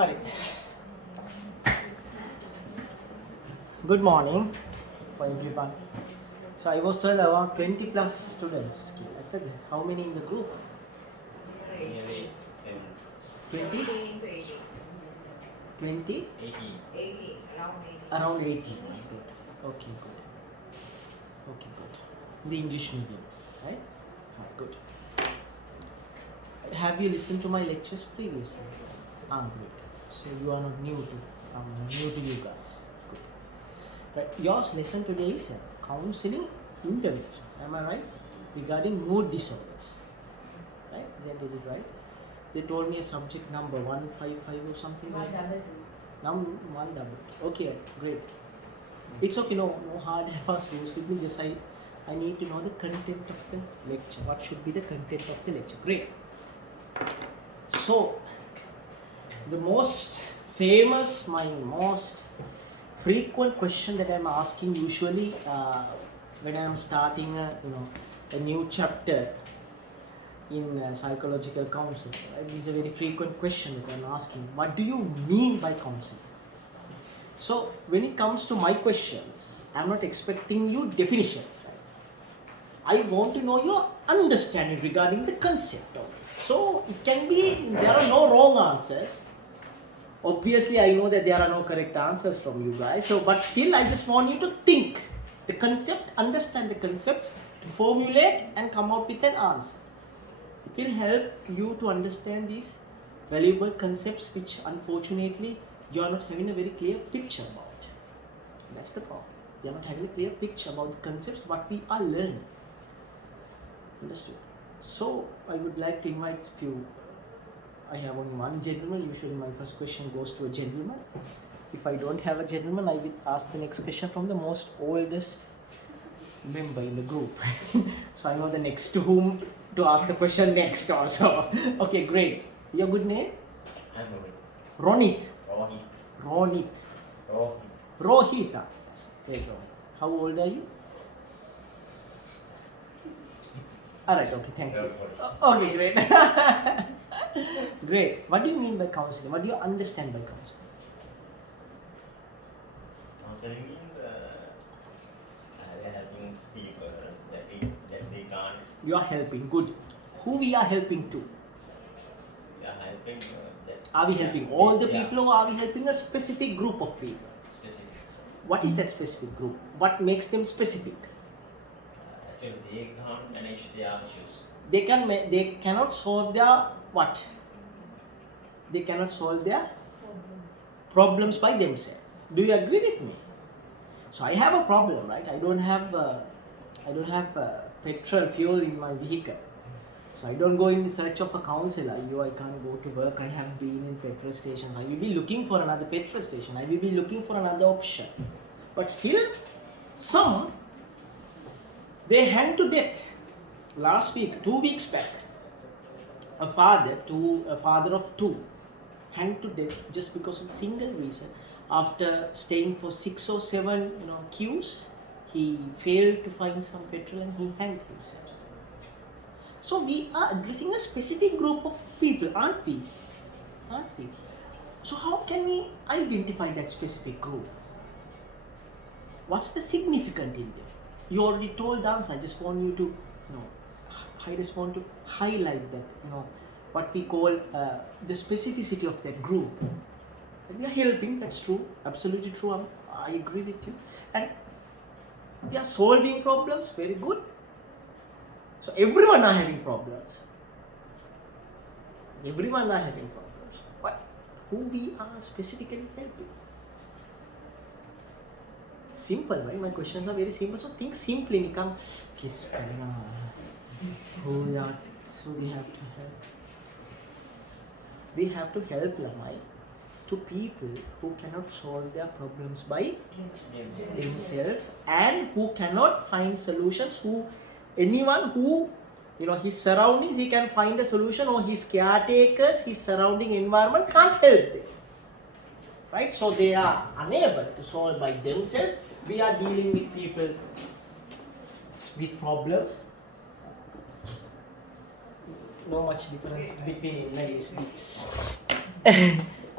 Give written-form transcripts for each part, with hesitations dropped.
Alright. Good morning for everyone. So I was told about 20 plus students. I thought, how many in the group? Nearly 20? 80. 20? 80. Around 80. Good. Okay, good. Okay, good. The English medium, right? Good. Have you listened to my lectures previously? Great. So you are not new to, I'm new to you guys. Good. Right. Your lesson today is counseling interventions. Am I right? Regarding mood disorders. Right? Did I get it right? They told me a subject number 155 or something like that. 122. Okay, great. It's okay, no hard and fast rules with me. Just I need to know the content of the lecture. What should be the content of the lecture? Great. So, the most famous, my most frequent question that I'm asking usually when I'm starting a new chapter in psychological counseling. Right? This is a very frequent question that I'm asking. What do you mean by counseling? So, when it comes to my questions, I'm not expecting you definitions. Right? I want to know your understanding regarding the concept of it. So, it can be, there are no wrong answers. Obviously, I know that there are no correct answers from you guys. So, but still, I just want you to think the concept, understand the concepts, to formulate and come out with an answer. It will help you to understand these valuable concepts which unfortunately you are not having a very clear picture about. That's the problem. You are not having a clear picture about the concepts what we are learning. Understood? So I would like to invite few. I have only one gentleman. Usually my first question goes to a gentleman. If I don't have a gentleman, I will ask the next question from the most oldest member in the group. So I know the next to whom to ask the question next also. Okay, great. Your good name? I'm Rohit. Ronit. Rohit. Ronit. Rohita. Yes. Great, Rohit. How old are you? Alright, okay, thank you. Okay, great. Great. What do you mean by counseling? What do you understand by counseling? Counseling means helping people that they can't. You are helping. Good. Who we are helping to? They are helping. Are we helping all the people or are we helping a specific group of people? Specific. What is that specific group? What makes them specific? Actually, they can't manage their issues. They cannot solve their what? They cannot solve their problems by themselves. Do you agree with me? So I have a problem, right? I don't have petrol fuel in my vehicle. So I don't go in search of a counselor. I can't go to work. I have been in petrol stations. I will be looking for another petrol station. I will be looking for another option. But still, some they hang to death. Last week, 2 weeks back, a father of two hanged to death just because of single reason. After staying for 6 or 7 queues, he failed to find some petrol and he hanged himself. So we are addressing a specific group of people, aren't we? So how can we identify that specific group? What's the significance in there? You already told the answer. I just want you to I just want to highlight that, what we call the specificity of that group. And we are helping, that's true, absolutely true, I agree with you. And we are solving problems, very good. So everyone are having problems. But who we are specifically helping? Simple, right? My questions are very simple. So think simply, become who we are. So we have to help. We have to help Lamai to people who cannot solve their problems by themselves and who cannot find solutions. Anyone who, his surroundings, he can find a solution, or his caretakers, his surrounding environment can't help them. Right? So they are unable to solve by themselves. We are dealing with people with problems. No much difference between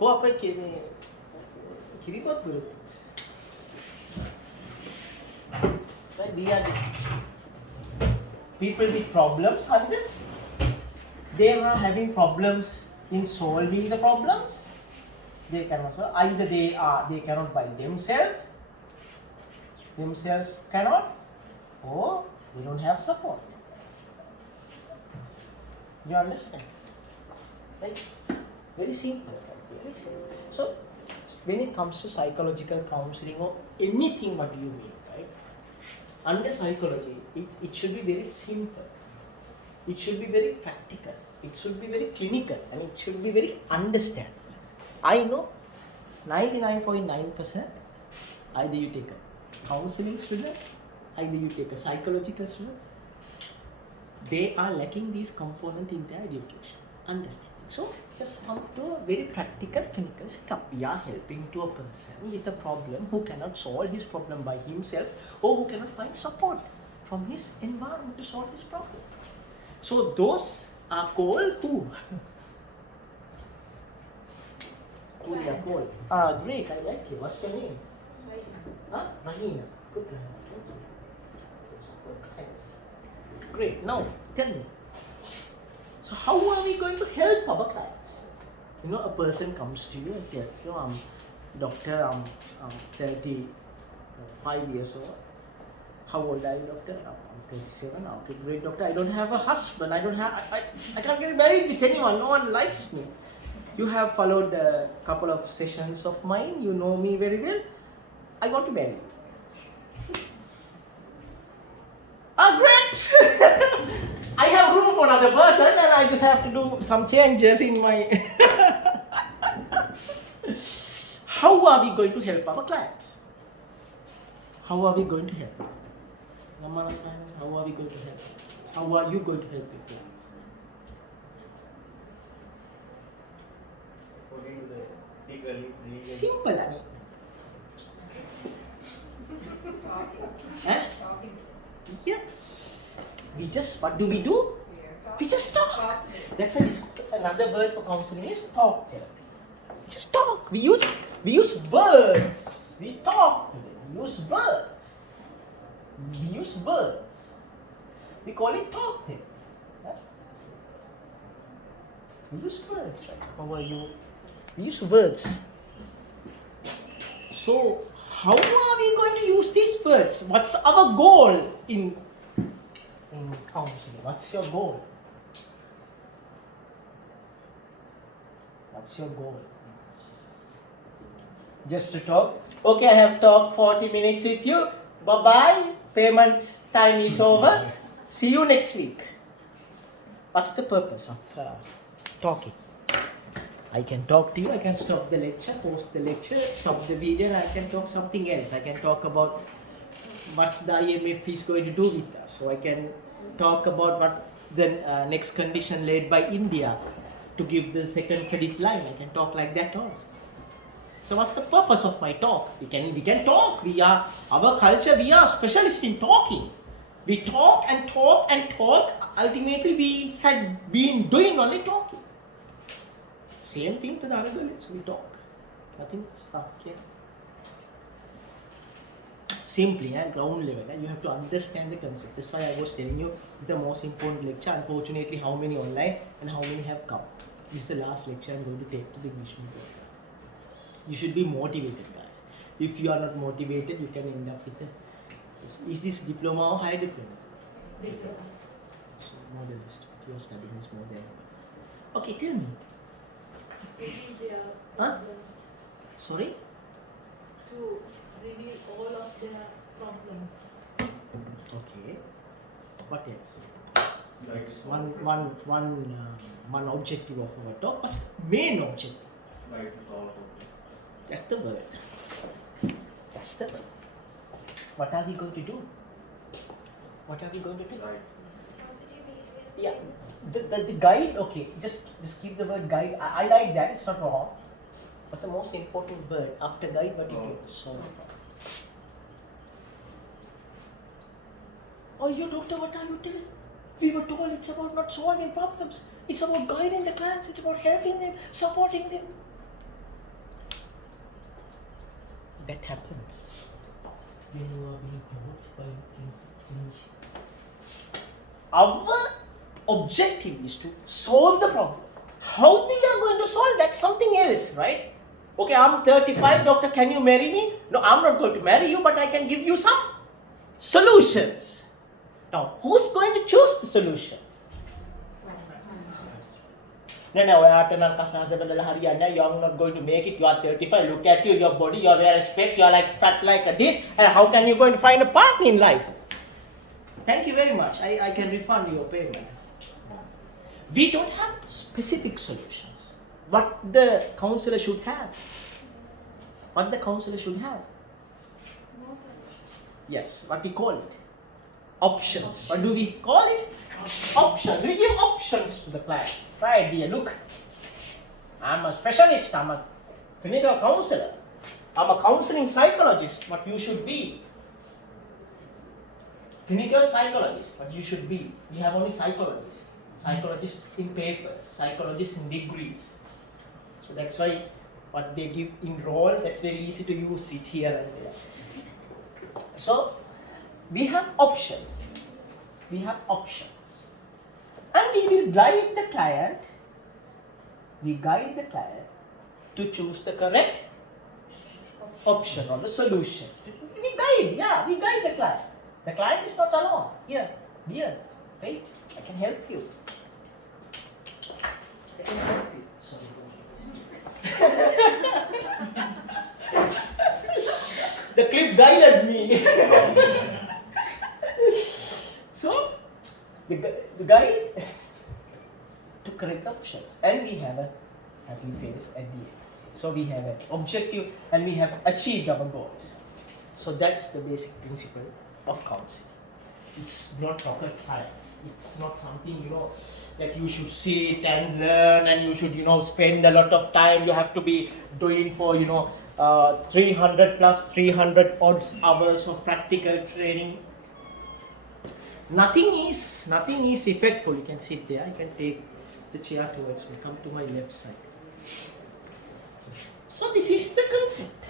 අපේ කිරිපොත් ගුරුත්. Right, we are people with problems, are they? They are having problems in solving the problems. They cannot solve. Either they cannot by themselves cannot, or they don't have support. You understand? Right? Very simple. Very simple. So when it comes to psychological counseling or anything, what do you mean, right? Under psychology, it should be very simple. It should be very practical. It should be very clinical, and it should be very understandable. I know 99.9% either you take a counseling student, either you take a psychological student, they are lacking these components in their education. Understanding. So just come to a very practical clinical setup. We are helping to a person with a problem who cannot solve his problem by himself, or who cannot find support from his environment to solve his problem. So those are called who? Who they are called? Great, I like it. What's your name? Rahina. Good Rahina. Good clients. Great. Now tell me. So how are we going to help our clients? You know, a person comes to you and tells you, doctor, I'm 35 years old. How old are you, doctor? I'm 37. Okay, great, doctor. I don't have a husband. I can't get married with anyone. No one likes me. You have followed a couple of sessions of mine. You know me very well. I want to marry you. Great! I have room for another person, and I just have to do some changes in my... How are we going to help our clients? How are we going to help? How are we going to help? How are you going to help your clients? Simple, I mean. Yes. What do? We just talk. That's another word for counseling is talk therapy. Just talk. We use words. We talk to them. We use words. We call it talk therapy. We use words, right? How are you? We use words. So how are we going to use these words? What's our goal in counseling? What's your goal? What's your goal? Just to talk? Okay, I have talked 40 minutes with you. Bye-bye. Payment time is over. See you next week. What's the purpose of talking? I can talk to you, I can stop the lecture, pause the lecture, stop the video, and I can talk something else. I can talk about what the IMF is going to do with us. So I can talk about what's the next condition laid by India to give the second credit line. I can talk like that also. So what's the purpose of my talk? We can talk. Our culture, we are specialists in talking. We talk and talk and talk. Ultimately, we had been doing only talking. Same thing to the other girls, we talk. Nothing else. Okay. Simply, ground level, you have to understand the concept. That's why I was telling you it's the most important lecture. Unfortunately, how many online and how many have come. This is the last lecture I'm going to take to the English medium. You should be motivated, guys. If you are not motivated, you can end up with is this diploma or higher diploma? Diploma. So more than this. What you are studying is more than enough. Okay, tell me. Sorry? To reveal all of their problems. Okay. What else? That's one objective of our talk. What's the main objective? Right to solve problem. That's the word. That's the word. What are we going to do? What are we going to do? Right. Yeah, the guide, okay, just give the word guide. I like that, it's not wrong. What's the most important word after guide? What do you do? Solve. Oh, you doctor, what are you telling? We were told it's about not solving problems. It's about guiding the clients. It's about helping them, supporting them. that happens when you are being provoked by clinicians. Our objective is to solve the problem. How we are going to solve, that's something else, right? Okay, I'm 35, doctor, can you marry me? No, I'm not going to marry you, but I can give you some solutions. Now, who's going to choose the solution? No, you're not going to make it, you are 35, look at you, your body, you're wearing specs, you're like fat like this, and how can you going to find a partner in life? Thank you very much, I can refund your payment. We don't have specific solutions. What the counselor should have? What the counselor should have? No solution. Yes, what we call it? Options. What do we call it? Options. We give options to the client. Right, dear, look. I'm a specialist, I'm a clinical counselor. I'm a counseling psychologist, what you should be. Clinical psychologist, what you should be. We have only psychologists. Psychologists in papers, psychologists in degrees. So that's why what they give in role, that's very easy to use it here and there. So we have options. We have options. And we will guide the client. We guide the client to choose the correct option or the solution. We guide the client. The client is not alone. Here, dear, wait, I can help you. I can help you. Sorry. The clip guided me. So, the guide to correct options, and we have a happy face at the end. So we have an objective and we have achieved our goals. So that's the basic principle of counseling. It's not rocket science. It's not something, that you should sit and learn and you should, spend a lot of time. You have to be doing for, 300 plus 300 odds hours of practical training. Nothing is effectful. You can sit there. You can take the chair towards me. Come to my left side. So this is the concept.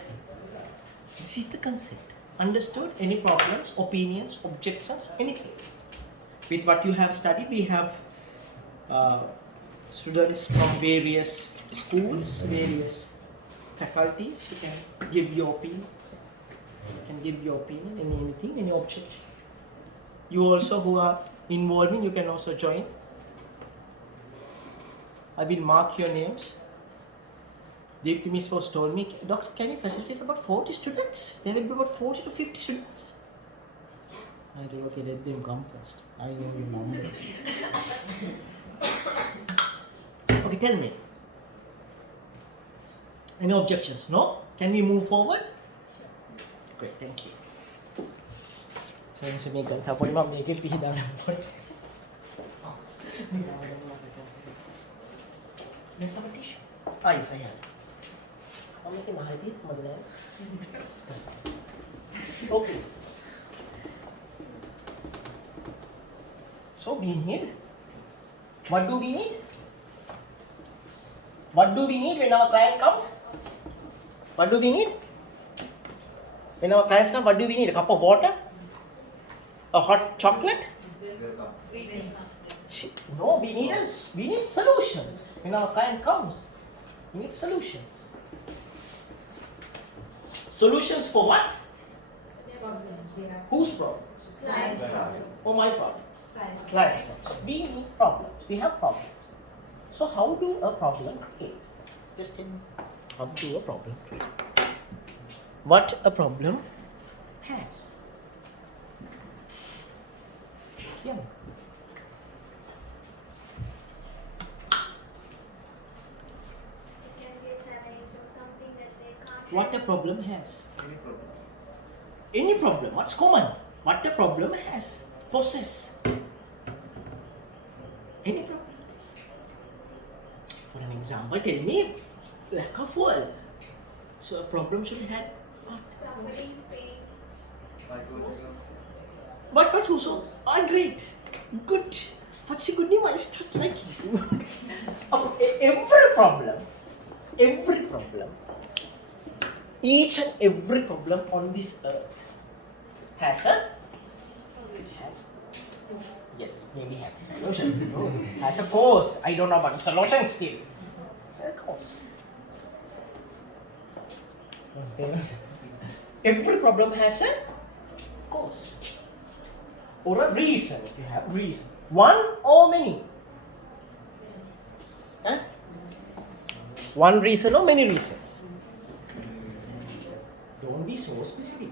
This is the concept. Understood? Any problems, opinions, objections, anything? With what you have studied, we have students from various schools, various faculties. You can give your opinion. Anything, any objection. You also who are involving, you can also join. I will mark your names. Deepti Miss was told me, doctor, can you facilitate about 40 students? There will be about 40 to 50 students. I said, okay, let them come first. I know your numbers. Okay, tell me. Any objections? No? Can we move forward? Great, thank you. So, I'm going to make it pihidan. There's some tissue. Yes, I have. Okay. So we need. What do we need? What do we need when our client comes? What do we need? When our clients come, what do we need? A cup of water? A hot chocolate? No, we need solutions. When our client comes, we need solutions. Solutions for what? Problems. Whose problems? Client's problems. Oh, my problems. Client's. Client. We need problems. We have problems. So how do a problem create? Just tell me. How do a problem create? What a problem has. Yeah. What a problem has. Any problem. What's common? What a problem has. Process. Any problem. For an example, tell me lack of fuel. So a problem should have what? Somebody's pain. But who so? Ah, great. Good. What's a good name? I start liking you. Every problem Each and every problem on this earth has a yes, it maybe has a solution. Has a cause. I don't know about the solution still. It's a cause. Every problem has a cause or a reason. If you have reason, one or many. Huh? One reason or many reasons. Don't be so specific.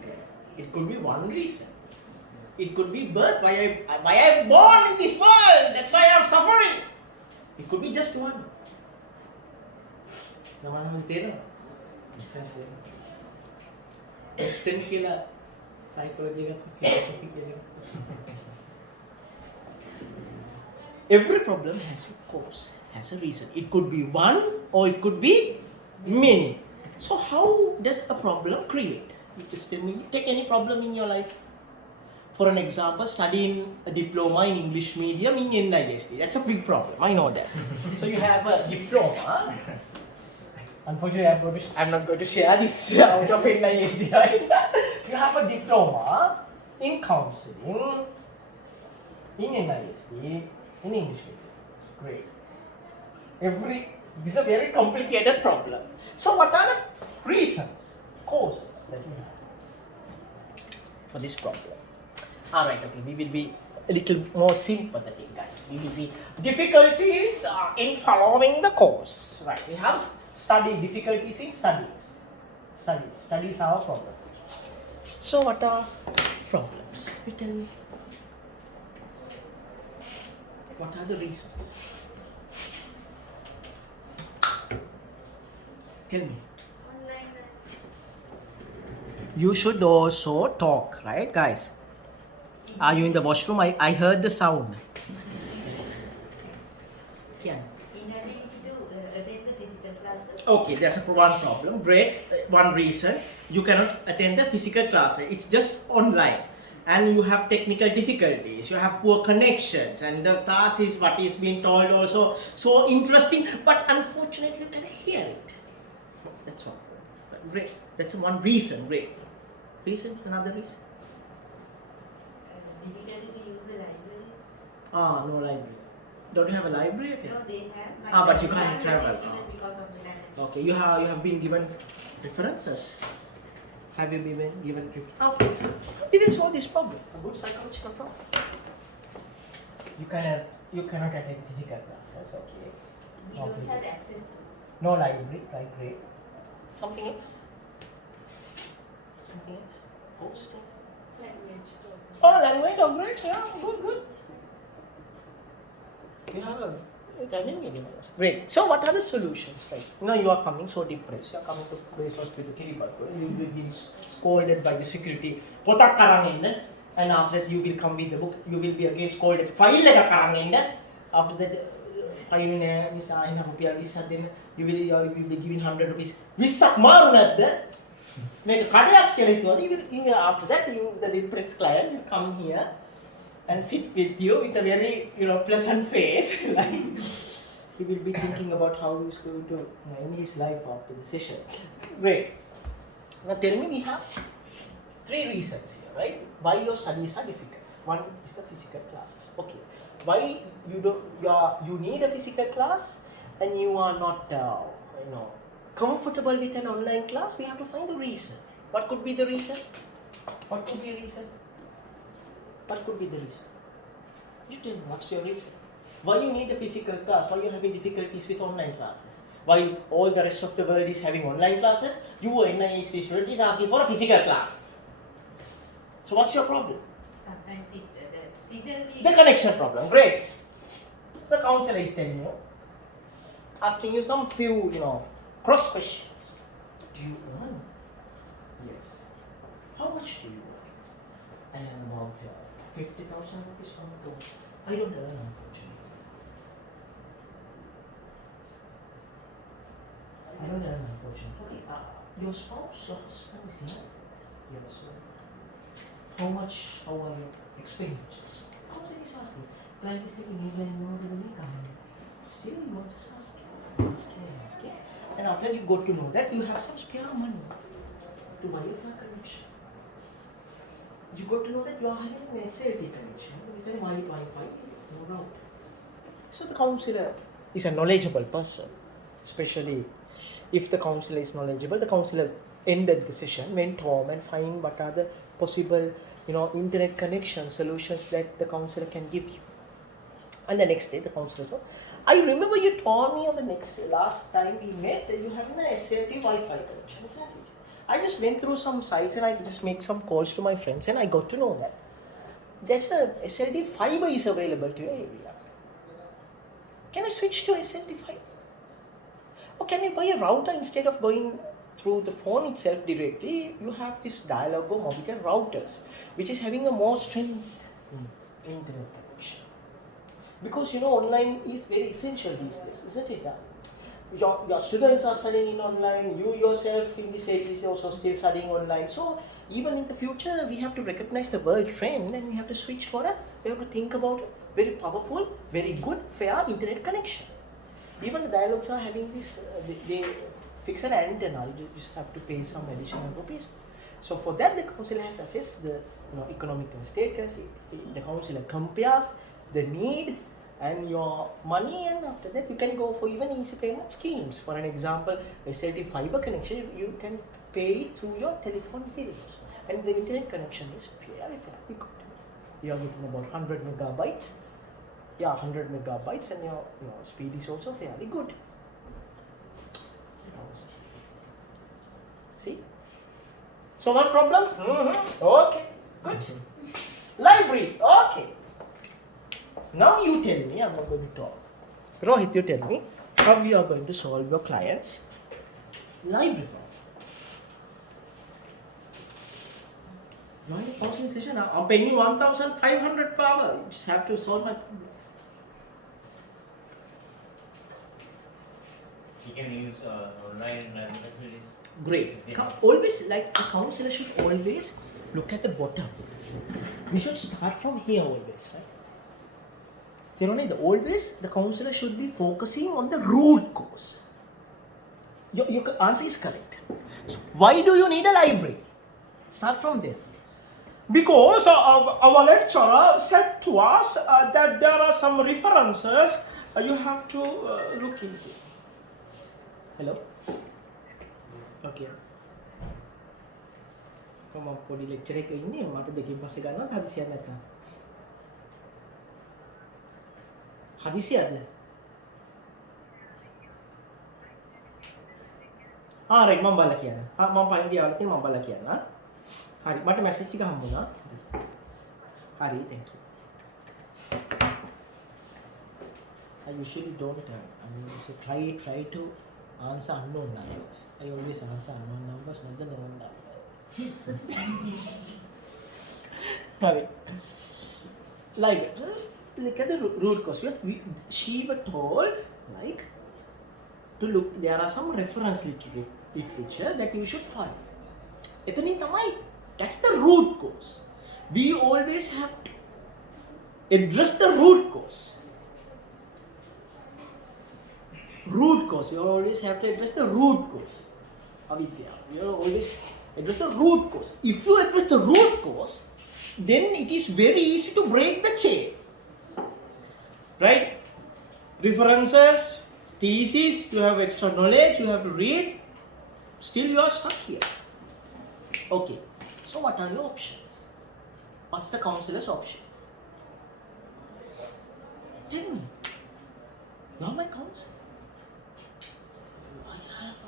It could be one reason. It could be birth, why I'm born in this world, that's why I'm suffering. It could be just one. Western killer, psychology, philosophy. Every problem has a cause, has a reason. It could be one or it could be many. So how does a problem create? You just tell me, take any problem in your life. For an example, studying a diploma in English medium in NIST. That's a big problem, I know that. So you have a diploma. Unfortunately, I'm not going to share this out of NIST, right? You have a diploma in counseling in NIST in English medium. Great. This is a very complicated problem. So what are the reasons, causes that you have for this problem? Alright, okay, we will be a little more sympathetic, guys. We will be difficulties in following the course. Right, we have studied difficulties in studies. Studies are a problem. So what are problems? You tell me. What are the reasons? Tell me. You should also talk, right, guys? Are you in the washroom? I heard the sound. Yeah. Inability to attend the physical classes. Okay, that's one problem. Great. One reason you cannot attend the physical classes. It's just online, and you have technical difficulties. You have poor connections, and the class is what is being told also so interesting, but unfortunately you cannot hear it. That's one. Great. That's one reason. Great. Reason. Another reason. Difficulty to use the library. No library. Don't you have a library? No, they have. But you can't travel. Because of the pandemic. Okay, you have been given references. Have you been given references? Okay, we will solve this problem. A good psychological problem. You cannot attend physical classes. Okay. We don't have access to. No library. Right. Great. Something else. Something else. Ghost. Language. Oh, language. Oh, great. Yeah, good. You have a great. So, what are the solutions? Right. Now you are coming so depressed. You are coming to police hospital, Kiribati. You will be scolded by the security. Potak karang inna. And after that, you will come with the book. You will be again scolded. File lega karang inna. After that, file inna. Misa ina rupiah bisa din. You will be given 100 rupees. Bisa marunat da. Make kadayak kela. After that, the depressed client will come here and sit with you with a very pleasant face. Like he will be thinking about how he's going to end his life after the session. Great. Now tell me, we have 3 reasons here, right? Why your studies are difficult. One is the physical classes. Okay. Why you need a physical class and you are not comfortable with an online class? We have to find the reason. What could be the reason? What could be a reason? What could be the reason? You tell me, what's your reason? Why you need a physical class? Why you having difficulties with online classes? While all the rest of the world is having online classes, you, a NIST student, is asking for a physical class. So what's your problem? Sometimes it's the signal. The connection problem. Great. So the counselor is telling you, asking you some few, cross questions. Do you earn? Yes. How much do you earn? And about 50,000 rupees from the government. I don't earn, unfortunately. Okay, your spouse, your husband is here? Yes. How are your expenditures? Counselor is asking. Like is taking even more than me coming. Still, you are just asking. And after you got to know that you have some spare money. to Wi-Fi connection. You got to know that you are having an SLT connection with a Wi-Fi, no router. So the counselor is a knowledgeable person, especially if the counselor is knowledgeable. The counselor ended the session, went home and find what are the possible, internet connection solutions that the counselor can give you. And the next day, the counselor told, I remember you told me on the last time we met that you have an SLT Wi-Fi connection. Is that it? I just went through some sites and I just make some calls to my friends and I got to know that there's a SLT fiber is available to your area. Can I switch to SLT fiber? Or can you buy a router instead of going through the phone itself directly? You have this dialogue or Mobitel routers, which is having a more strength in internet connection. Because online is very essential these days, isn't it? Your students are studying in online, you yourself in this age is also still studying online. So even in the future, we have to recognize the world trend and we have to switch we have to think about very powerful, very good, fair internet connection. Even the dialogues are having this, they fix an antenna, you just have to pay some additional rupees. So for that, the council has assessed the economical status, the council compares the need and your money, and after that you can go for even easy payment schemes. For an example, SLT fiber connection, you can pay it through your telephone bills, and the internet connection is fairly good. You are getting about 100 megabytes. Yeah, 100 megabytes, and your speed is also fairly good. See? So one problem? Okay, good. Library, okay. Now you tell me, I'm not going to talk. Rohit, you tell me how you are going to solve your client's library problem. Now in the counseling session, I'm paying you 1,500 per hour. You just have to solve my problem. You can use online facilities. Great. Always, like the counselor should always look at the bottom. We should start from here always, right? Always the counselor should be focusing on the root cause. Your answer is correct. So why do you need a library? Start from there. Because our lecturer said to us that there are some references you have to look into. Hello? Okay. Come on, podi lecture එක ඉන්නේ මට දෙකෙන් පස්සේ ගන්නවද හදිසියක් නැත්නම්? හදිසියද? right මම බලලා කියන්න. මම පණිවිඩය අවල තියෙන මම බලලා කියන්න. හරි මට මැසේජ් එක හම්බුණා. හරි thank you. I usually don't try to answer unknown numbers. I always answer unknown numbers, not the known numbers. Hurry. Like, look at the root cause. She was told, like, to look, there are some reference literature that you should find. That's the root cause. We always have to address the root cause. Root cause. We always have to address the root cause. Avidya. We always address the root cause. If you address the root cause, then it is very easy to break the chain. Right? References, thesis, you have extra knowledge, you have to read. Still you are stuck here. Okay. So what are your options? What's the counselor's options? Tell me. You are my counselor.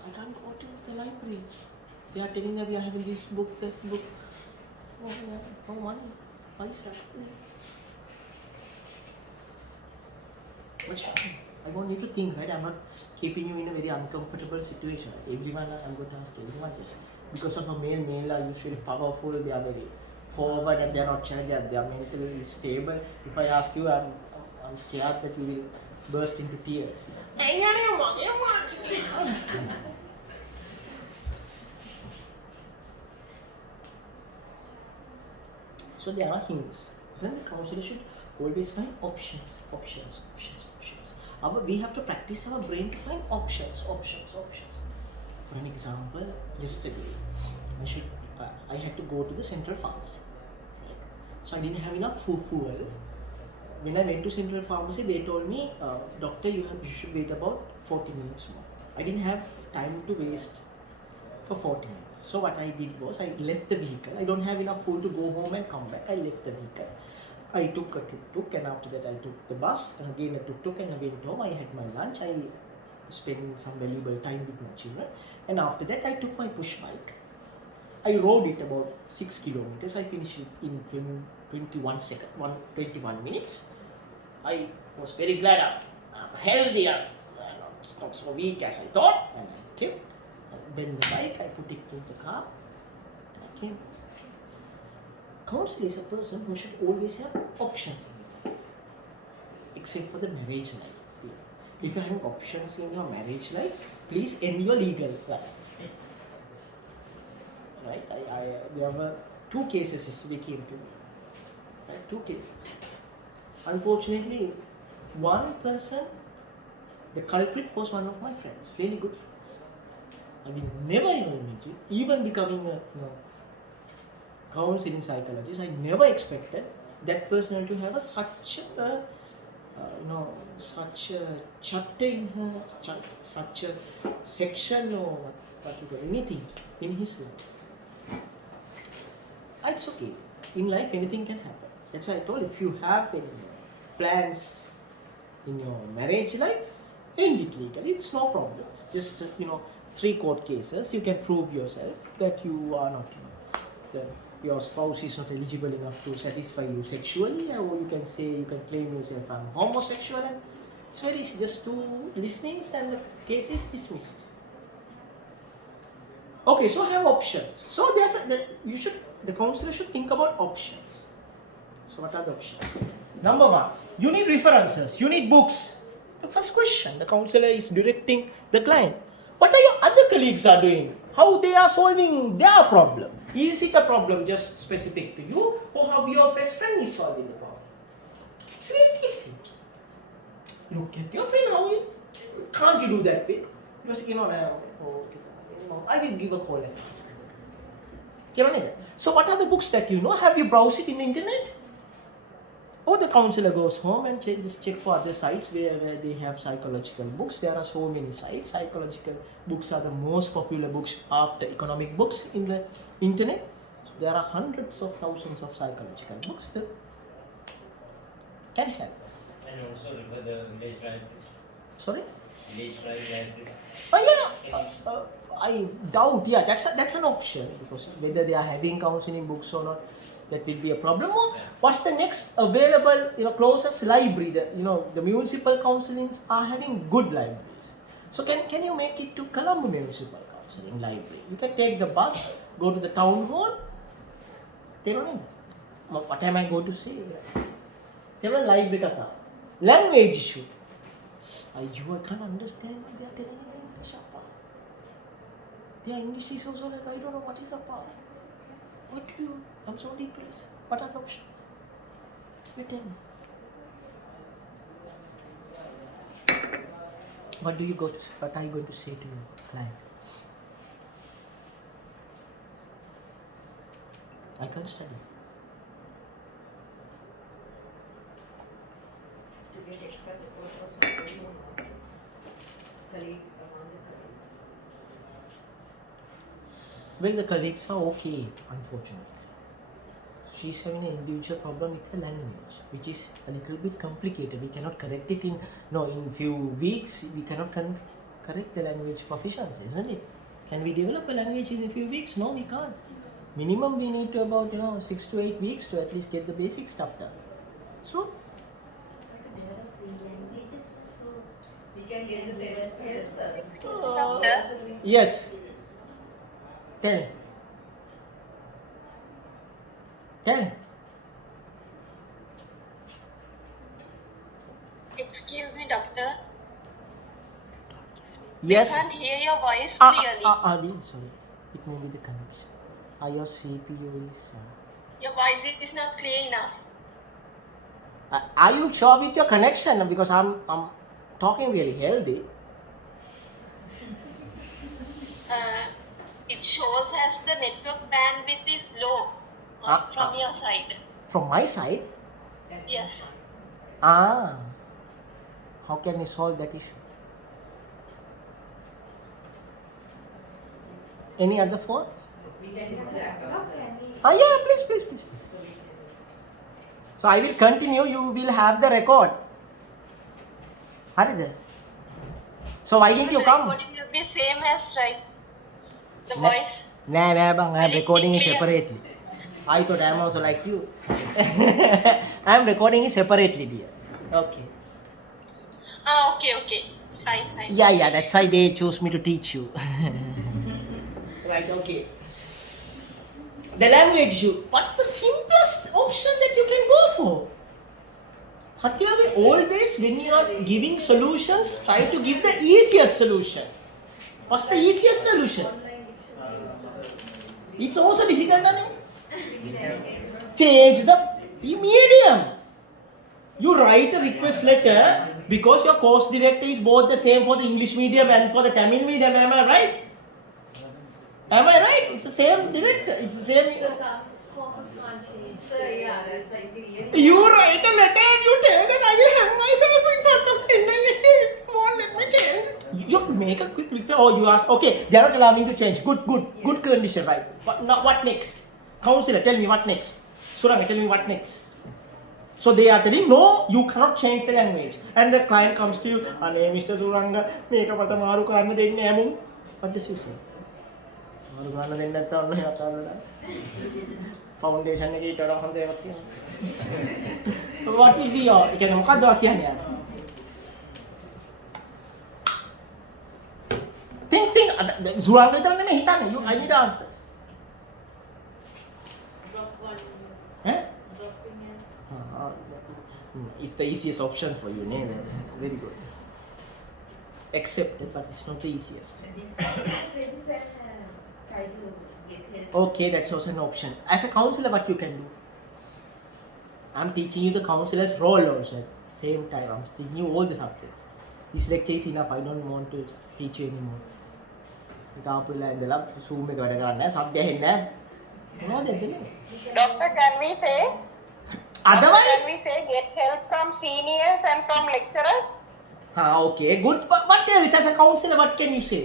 I can't go to the library. They are telling that we are having this book, this book. Oh, yeah. No money. Paisa. But I want you to think, right? I'm not keeping you in a very uncomfortable situation. Everyone, I'm going to ask everyone this. Because of a male are usually powerful, they are very forward and they are not shy, they are mentally stable. If I ask you, I'm scared that you will burst into tears. So there are hints. Then the counselor should always find options. We have to practice our brain to find options. For an example, yesterday I had to go to the central pharmacy. Right? So I didn't have enough fuel. When I went to central pharmacy, they told me, doctor, you should wait about 40 minutes more. I didn't have time to waste for 40 minutes. So what I did was I left the vehicle. I don't have enough fuel to go home and come back. I left the vehicle. I took a tuk-tuk, and after that I took the bus, and again a tuk-tuk, and I went home. I had my lunch. I spent some valuable time with my children, and after that I took my push bike. I rode it about 6 kilometers. I finished it in 21 minutes. I was very glad I'm healthier, not so weak as I thought, and I came. I bent the bike, I put it in the car, and I came. Counselor is a person who should always have options in life, except for the marriage life. If you have options in your marriage life, please end your legal life. Right? There were 2 cases yesterday came to me. Right? 2 cases. Unfortunately, one person, the culprit was one of my friends, really good friends. I will never ever imagine, even becoming a counseling psychologist, I never expected that person to have such a chapter in her, such a section or what you call anything in his life. It's okay. In life, anything can happen. That's why I told, if you have any plans in your marriage life, end it legally. It's no problem. It's just 3 court cases. You can prove yourself that you are not, your spouse is not eligible enough to satisfy you sexually, or you can say, you can claim yourself I'm homosexual, and it's very easy. Just 2 listenings and the case is dismissed. Okay, so have options. So the counselor should think about options. So what are the options? Number 1, you need references, you need books. The first question, the counselor is directing the client. What are your other colleagues are doing? How they are solving their problem? Is it a problem just specific to you, or how your best friend is solving the problem? It's very easy. Look at your friend, can't you do that bit? Because I will give a call and ask. So what are the books that you know? Have you browsed it in the internet? Or the counselor goes home and just check for other sites where they have psychological books. There are so many sites. Psychological books are the most popular books after economic books in the internet. So there are hundreds of thousands of psychological books that can help. And also refer the village library. Sorry? Village library. I doubt. Yeah, that's an option, because whether they are having counseling books or not, that will be a problem. Or what's the next available, closest library? The municipal counselings are having good libraries. So can you make it to Colombo Municipal Counseling Library? You can take the bus, go to the town hall. They don't need. What am I going to say? They don't library kata. Language issue. I can't understand what they are telling in English. Their English is also like, I don't know what is the part. What do you? I'm so depressed. What are the options? You tell me. What are you going to say to your client? I can't study. To get extra support for somebody who knows this. Colleague among the colleagues. Well, the colleagues are okay, unfortunately. She's having an individual problem with her language, which is a little bit complicated. We cannot correct it in few weeks. We cannot correct the language proficiency, isn't it? Can we develop a language in a few weeks? No, we can't. Minimum we need to about 6 to 8 weeks to at least get the basic stuff done. So Develop 3 languages, so We can get the parents' help, sir. Doctor? yes, tell. Excuse me, doctor. Yes. I can't hear your voice clearly. Sorry, it may be the connection. Your CPU is. Your voice is not clear enough. Are you sure with your connection? Because I'm talking really healthy. It's it shows as the network bandwidth is low from your side. From my side? Yes. How can we solve that issue? Any other fault? We can use the app ourselves. Yeah, please. So we can. So I will continue, you will have the record. Harida. So why didn't you The come? recording will be same as right. The voice. Nah, bang, I'm Will it be recording it clear? separately. I thought I'm also like you. I'm recording it separately, dear. Okay. Okay. Fine. Yeah, that's why they chose me to teach you. Right, okay. The language issue. What's the simplest option that you can go for? Hathilavi, always when you are giving solutions, try to give the easiest solution. What's the easiest solution? Online dictionary. It's also difficult, isn't it? Change the medium. You write a request letter because your course director is both the same for the English medium and for the Tamil medium. Am I right? It's the same director. It's the same. So some courses can't change. So yeah, that's like we really. You write a letter and you tell that I will hang myself in front of the NIST. Come on, let me change. You make a quick reply. Oh, you ask. Okay, they are not allowing to change. Good condition, right? But now what next? Counselor, tell me what next. Suranga, tell me what next. So they are telling, no, you cannot change the language. And the client comes to you, Mr. Suranga, make a maru karanna denna amun. What does you say? Maru karanna denna natta ඔන්න යතාවලා. Foundation එකේ ඊට වඩා හොඳ ඒවා තියෙනවා. What will be your, කියන්නේ මොකක්ද ඔයා කියන්නේ යාර? Think. Suranga විතර නෙමෙයි හිතන්නේ. I need answers. Drop one. Eh? Dropping it. It's the easiest option for you, Nene. Very good. Accepted, but it's not the easiest. Okay, that's also an option. As a counselor, what you can do? I'm teaching you the counselor's role also. Same time, I'm teaching you all the subjects. This lecture is enough. I don't want to teach you anymore. Zoom එක වැඩ කරන්නේ නැහැ. සද්ද ඇහෙන්නේ නැහැ. මොනවද එන්නේ? Doctor, can we say? Otherwise, Can we say get help from seniors and from lecturers? Okay, good. But what else? As a counselor, what can you say?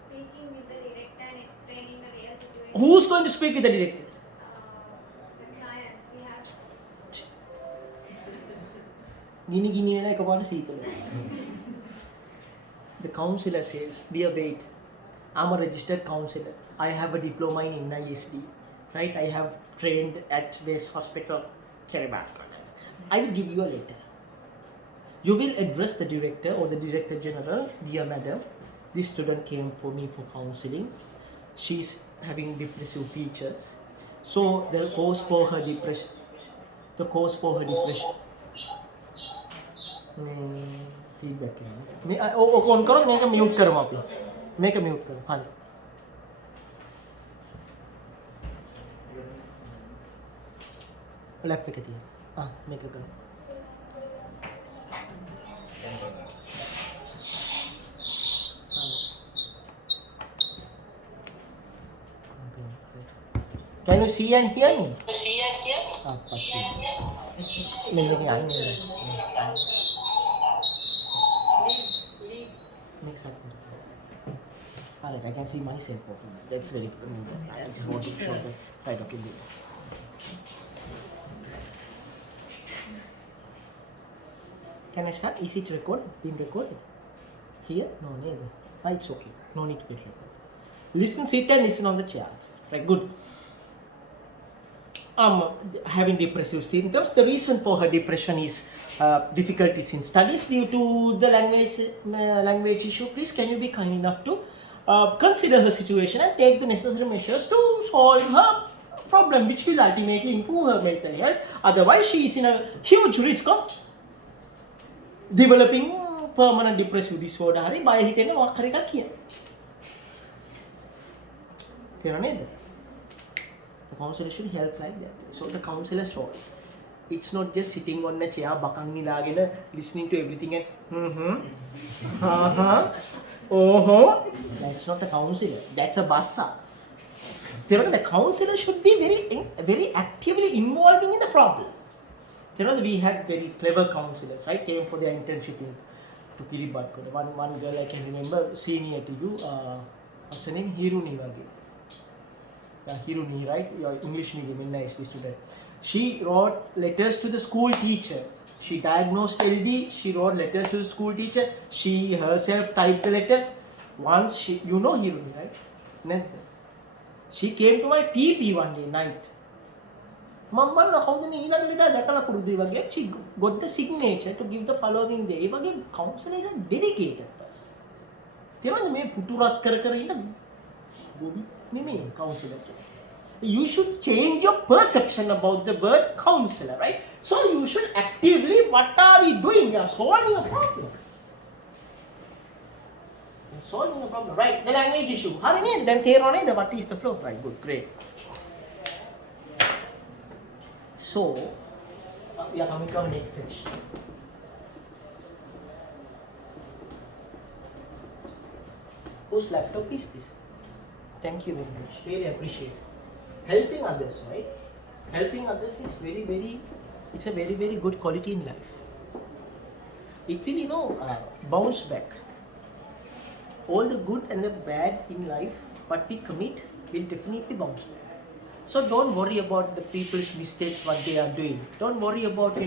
Speaking with the director and explaining the real situation. Who's going to speak with the director? The client. We have. Gini වෙලා එකපාරට සීතල. The counselor says, dear wait, I'm a registered counselor. I have a diploma in NISD. Right? I have trained at this hospital, Kiribati. I will give you a letter. You will address the director or the director general, dear madam, this student came for me for counseling. She's having depressive features. So the cause for her depression. Feedback. On करो, make a mute करो आप लोग. Make a mute करो. हाँ. Lap पे कहती है. Make a go. Can you see and hear me? Make sense. Alright, I can see myself. That's very good. I just want to show that. Right, okay. Good. Can I start? Is it recorded? Being recorded? Here? No, neither. It's okay. No need to get recorded. Listen, sit and listen on the chair. Right, good. Having depressive symptoms. The reason for her depression is difficulties in studies due to the language issue. Please, can you be kind enough to consider her situation and take the necessary measures to solve her problem, which will ultimately improve her mental health. Otherwise, she is in a huge risk of developing permanent depressive disorder. Hari, baya hitena මොකක් හරි එකක් කියන. තේරෙනවද නේද? The counselor should help like that. So the counselor's role, it's not just sitting on a chair, bakang nilaගෙන listening to everything and That's not a counselor. That's a bassa. The counselor should be very actively involving in the problem. We had very clever counselors, right? Came for their internship to Kiribati. One girl I can remember, senior to you, what's her name? Hiruni Wage. Hiruni, right? Your English medium, nice student. She wrote letters to the school teacher. She diagnosed LD. She wrote letters to the school teacher. She herself typed the letter. Once you know Hiruni, right? Nathan. She came to my PP one day night. She got the signature to give the following day. Counselor is a dedicated person. You should change your perception about the word counselor, right? So you should actively, what are we doing? We are solving a problem. We are solving a problem, right? The language issue. Then what is the flow? Right, good, great. So, we are coming to our next section. Whose laptop is this? Thank you very much. Really appreciate it. Helping others, right? Helping others is it's a very good quality in life. It will, bounce back. All the good and the bad in life, what we commit, will definitely bounce back. So don't worry about the people's mistakes, what they are doing. Don't worry about,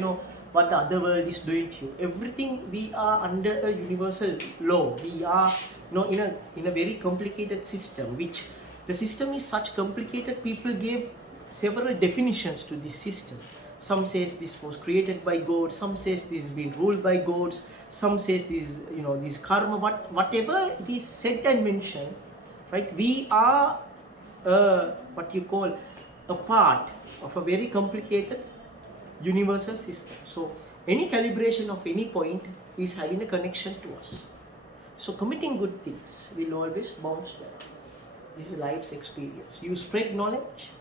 what the other world is doing to you. Everything, we are under a universal law. We are, in a very complicated system, which the system is such complicated, people gave several definitions to this system. Some says this was created by God, some says this has been ruled by gods, some says this, this karma, whatever it is said and mentioned, right? We are what you call a part of a very complicated universal system. So any calibration of any point is having a connection to us. So committing good things will always bounce back. This is life's experience. You spread knowledge,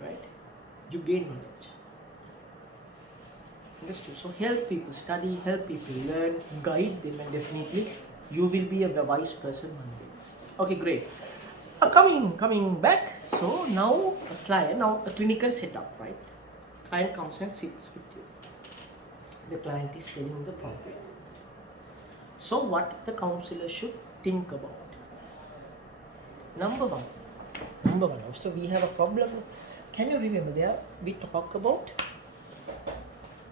right? You gain knowledge. Understood? So help people study, help people learn, guide them, and definitely you will be a wise person one day. Okay, great. Coming back. So now a clinical setup, right? Client comes and sits with you. The client is telling the problem. So what the counselor should think about? Number one. So we have a problem. Can you remember there? We talk about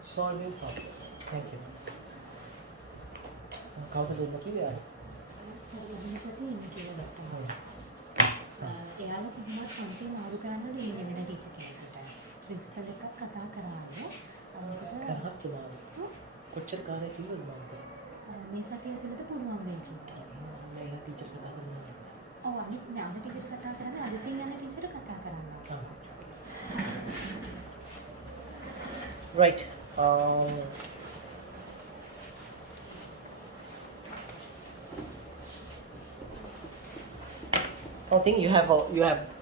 solving problems. Thank you. එයාලා කොහොමද cancel මාරු කරන්නද ඉන්නේ වෙන teacher කෙනෙක්ට principal එකක් කතා කරාම කරහත් කියලා කොච්චර කාර්යය කිව්වද මම මේ සතිය තුළද පුළුවන් වෙයි කියලා මම ටීචර් කතා කරනවා ඔව් අනිත් ඥාන ටීචර් කතා කරන්නේ අලුතින් යන ටීචර් කතා කරනවා right I think you have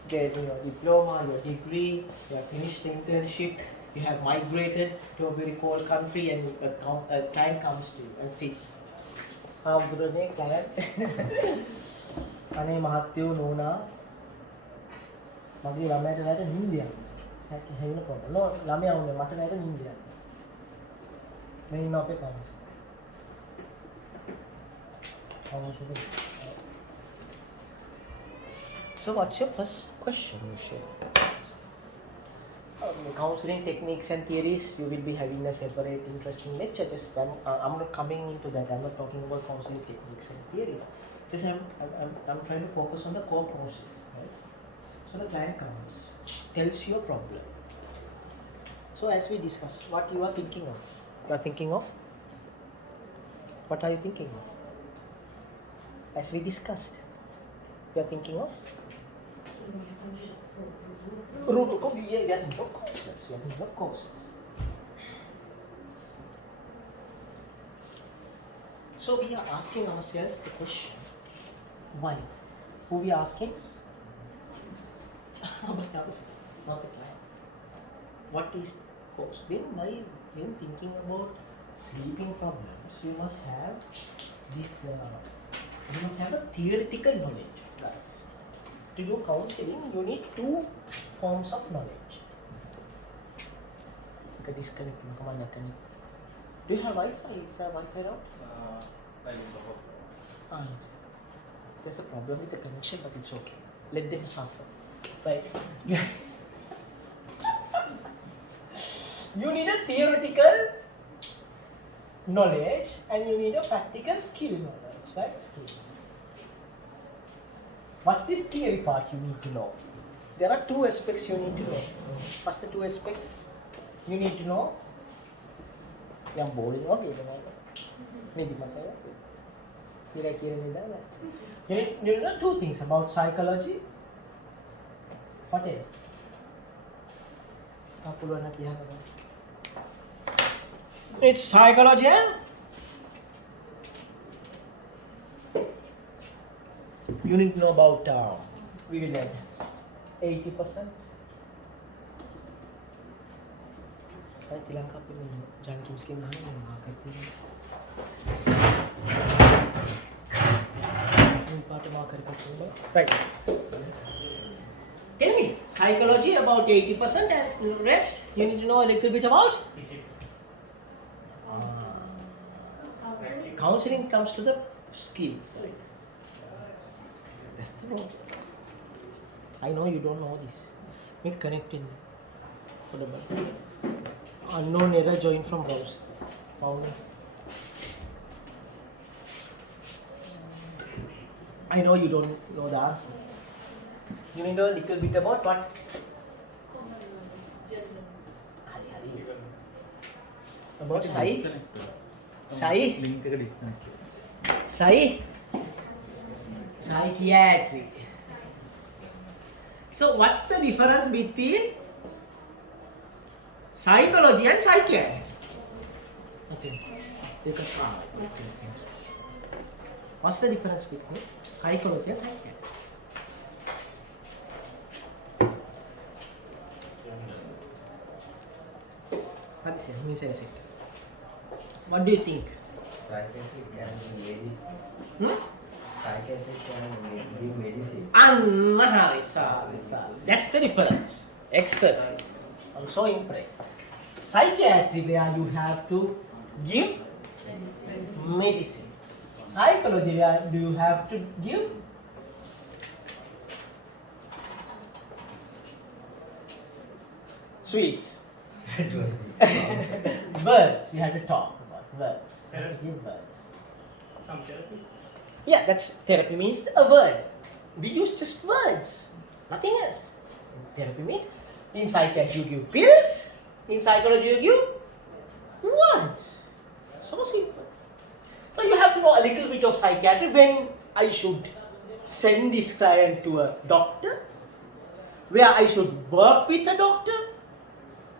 get your diploma, your degree, you have finished the internship, you have migrated to a very cold country, and a client comes to you and sits. Brother, client. අනේ මහත්තයෝ නෝනා මගේ ළමයට ලෑට නිින්දියක්. සැකේ හැවෙනකොට නෝ ළමයා උනේ මට ලෑට නිින්දියක්. මේ ඉන්න අපේ කවුන්ස්. So what's your first question you share? Counseling techniques and theories, you will be having a separate interesting lecture. Just I'm not coming into that. I'm not talking about counseling techniques and theories. Just I'm trying to focus on the core process. Right? So the client comes, tells you a problem. So as we discussed, what you are thinking of? You are thinking of? What are you thinking of? As we discussed, you are thinking of? Root cause, we are thinking of causes. We are thinking of causes. So we are asking ourselves the question, why? Who we are asking? But not the client. What is the cause? When thinking about sleeping problems, you must have this You must have a theoretical knowledge. That's to do counseling, you need two forms of knowledge. You can disconnect. Come on, connect. Do you have Wi-Fi? Is there Wi-Fi out? I don't know. There's a problem with the connection, but it's okay. Let them suffer. Right? Yeah. You need a theoretical knowledge and you need a practical skill knowledge, right? Skills. What's this theory part you need to know? There are two aspects you need to know. What's the two aspects? You need to know. I'm boring. Okay, you need to know two things about psychology. What else? It's psychology and you need to know about we will add 80%. Right. Tell me, psychology about 80% and rest you need to know a little bit about? Counseling comes to the skills. Right? That's the problem. I know you don't know this. Make connecting. Unknown error join from browser. I know you don't know the answer. You need to know a little bit about what? About Psychiatry. So what's the difference between psychology and psychiatry? What's the difference between psychology and psychiatry? What do you think? Psychiatry can be medicine. That's the difference. Excellent. I'm so impressed. Psychiatry where you have to give medicine. Psychology where do you have to give sweets. Words. You have to talk about words. Use words. Some therapies. Yeah, that's therapy means a word. We use just words, nothing else. Therapy means in psychiatry you give pills, in psychology you give words. So simple. So you have to know a little bit of psychiatry when I should send this client to a doctor, where I should work with a doctor,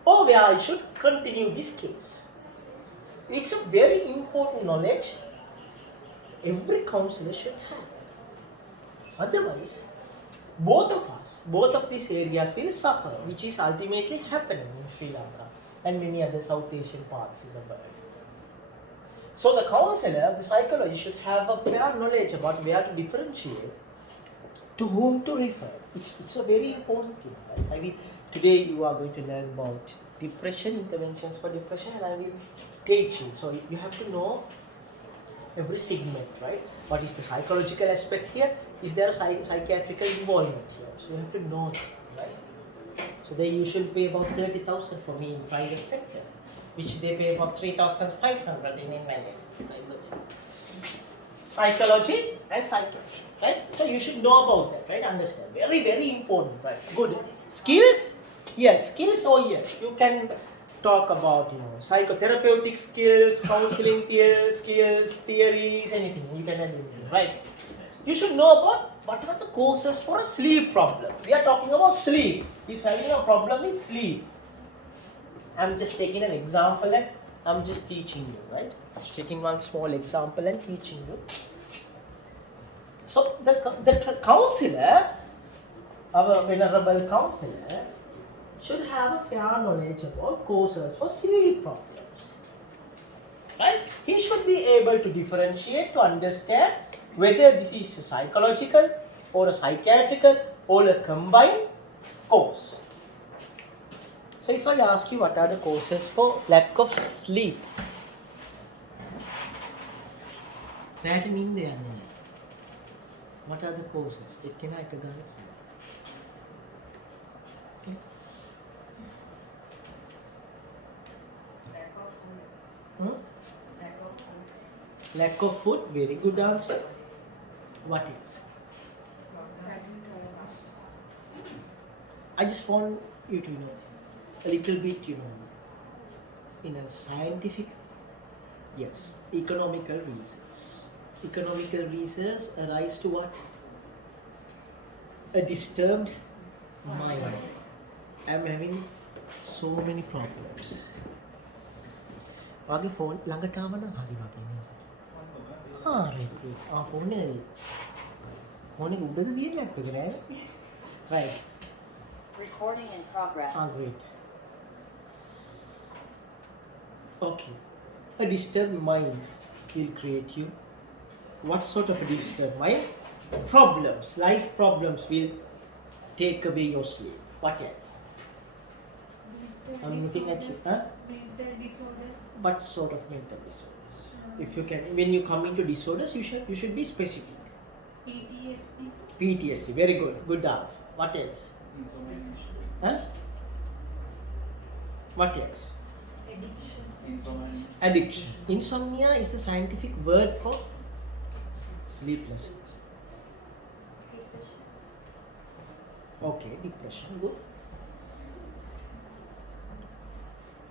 or where I should continue this case. It's a very important knowledge every counsellor should have. Otherwise, both of these areas will suffer, which is ultimately happening in Sri Lanka and many other South Asian parts in the world. So the counsellor, the psychologist should have a fair knowledge about where to differentiate, to whom to refer. It's a very important thing. Right? I mean, today you are going to learn about depression, interventions for depression, and I will teach you. So you have to know every segment, right? What is the psychological aspect here? Is there a psychiatrical involvement here? So you have to know this, right? So they usually pay about 30,000 for me in private sector, which they pay about 3,500 in investment. Psychology and psychiatry, right? So you should know about that, right? Understand. Very, very important, right? Good. Skills? Yes, skills. Oh yes, you can talk about psychotherapeutic skills, counseling skills, theories, anything. You can add anything, right? You should know about what are the causes for a sleep problem. We are talking about sleep. He's having a problem with sleep. I'm just taking an example and I'm just teaching you, right? Taking one small example and teaching you. So the counselor, our venerable counselor, should have a fair knowledge about causes for sleep problems. Right? He should be able to differentiate, to understand whether this is a psychological or a psychiatrical or a combined cause. So if I ask you what are the causes for lack of sleep, what are the causes? Lack of food. Hmm? Lack of food. Lack of food, very good answer. What else? I just want you to know a little bit, in a scientific, yes, economical reasons. Economical reasons arise to what? A disturbed mind. I am having so many problems. Wage phone ළඟට ආව නම් හරි වගේ නේද? phone එක උඩද තියෙන lap එක නෑ. Right. Recording in progress. Great. Okay. A disturbed mind will create you. What sort of a disturbed mind? Problems, life problems will take away your sleep. What else? I'm looking at you. Huh? Mental disorders. What sort of mental disorders? If you can, when you come into disorders, you should be specific. PTSD. PTSD, very good. Good answer. What else? Huh? What else? Addiction. Insomnia is the scientific word for sleepless. Okay, depression. Good.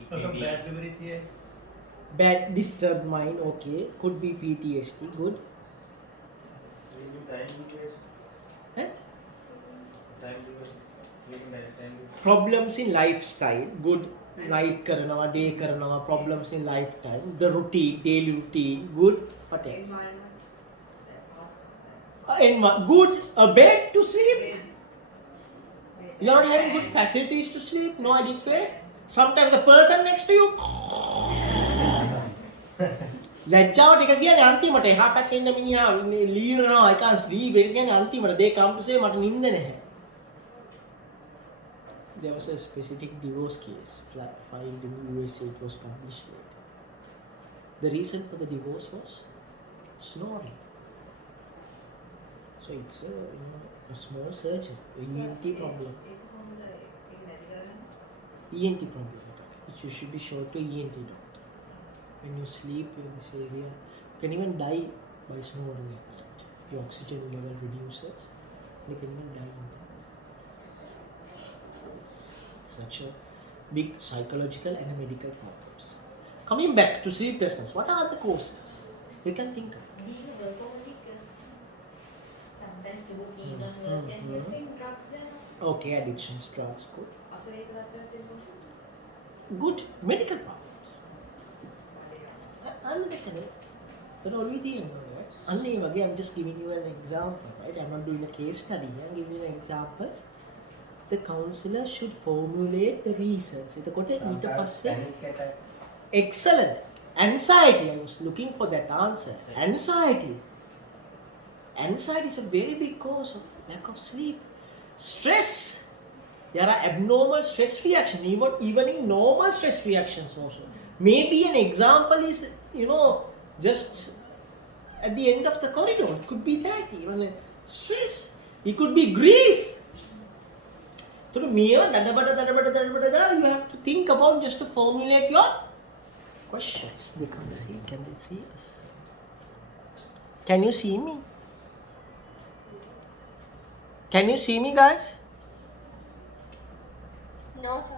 It may be bad memories, yes. Bad disturbed mind. Okay, could be PTSD. Good. Huh? Problems in lifestyle. Good. Night karanawa, day karanawa. Problems in lifetime. The routine, daily routine. Good. What else? Environment. Good. A bed to sleep. You are not having good facilities to sleep. No adequate. Sometimes the person next to you. ලැජ්ජාවට එක කියන්නේ අන්තිමට එහා පැත්තේ ඉන්න මිනිහා ලීරනවා I can't sleep එක කියන්නේ අන්තිමට they come to say මට නිින්ද නැහැ. There was a specific divorce case filed in USA. It was published later. The reason for the divorce was snoring. So it's a small surgery, ENT problem. ENT problem. Which you should be shown to ENT doctor. When you sleep in this area, you can even die by snoring at night. Your oxygen level reduces. You can even die. Yes. Such a big psychological and medical problems. Coming back to sleeplessness, what are the causes? You can think of. Sometimes do even work and Using drugs and Okay, addictions, drugs, good. අසරේකලත් Good medical problems. I'm just giving you an example, right? I'm not doing a case study. I'm giving you examples. The counselor should formulate the reasons. Excellent. Anxiety. I was looking for that answer. Anxiety. Anxiety is a very big cause of lack of sleep. Stress. There are abnormal stress reactions, even in normal stress reactions also. Maybe an example is, just at the end of the corridor. It could be that, even stress. It could be grief. So you have to think about just to formulate your questions. They can't see. Can they see us? Can you see me? Can you see me, guys? No, sir.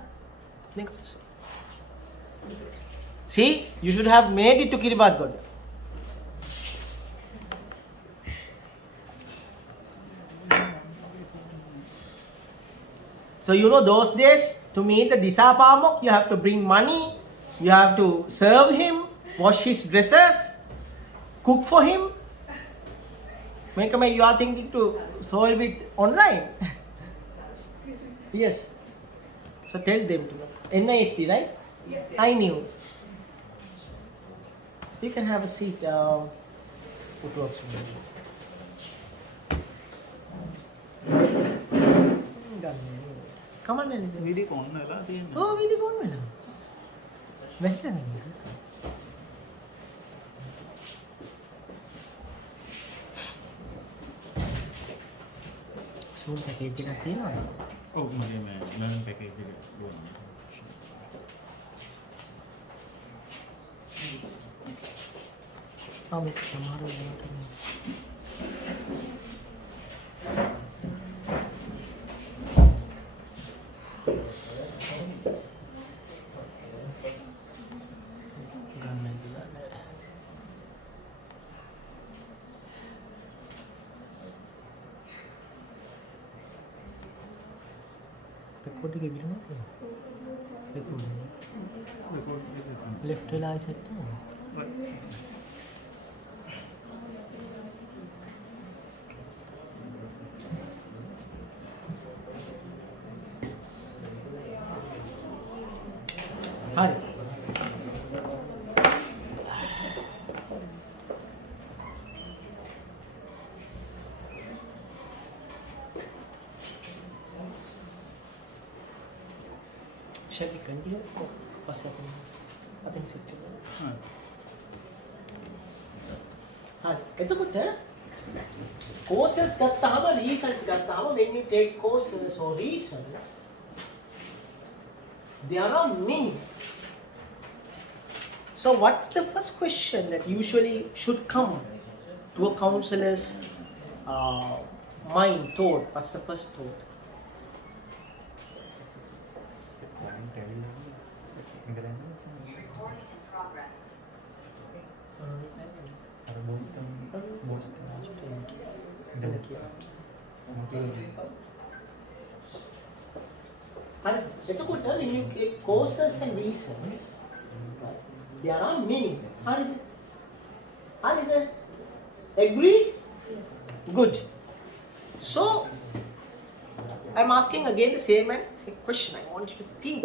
They can't see. See, you should have made it to Kiribati. So those days, to meet the Disapamok, you have to bring money, you have to serve him, wash his dresses, cook for him. You are thinking to solve it online. Yes. So tell them to me. NIST, right? Yes. I knew. You can have a seat. කමන්න නේද? Video කොන් වෙලා තියෙනවා. ඔව් video කොන් වෙනවා. වැහිලා නෙමෙයි. Zoom package එකක් තියෙනවද? ඔව් මගේ මේ ලර්න් පැකේජ් එක දුන්නා. මේක සමහර වෙලාවට ගන්න දෙන්න. රෙකෝඩ් එකේ විතර නැති. රෙකෝඩ් ලෙෆ්ට් වෙලා සෙට් වෙනවා. හරි. Shall we continue or pass up? I think it's okay. හරි. එතකොට courses ගත්තාම research ගත්තාම when you take courses or research there are many. So what's the first question that usually should come to a counselor's mind, thought? What's the first thought? Recording in progress. And when you take courses and reasons, there are many. Are they agree? Yes. Good. So I'm asking again the same question. I want you to think.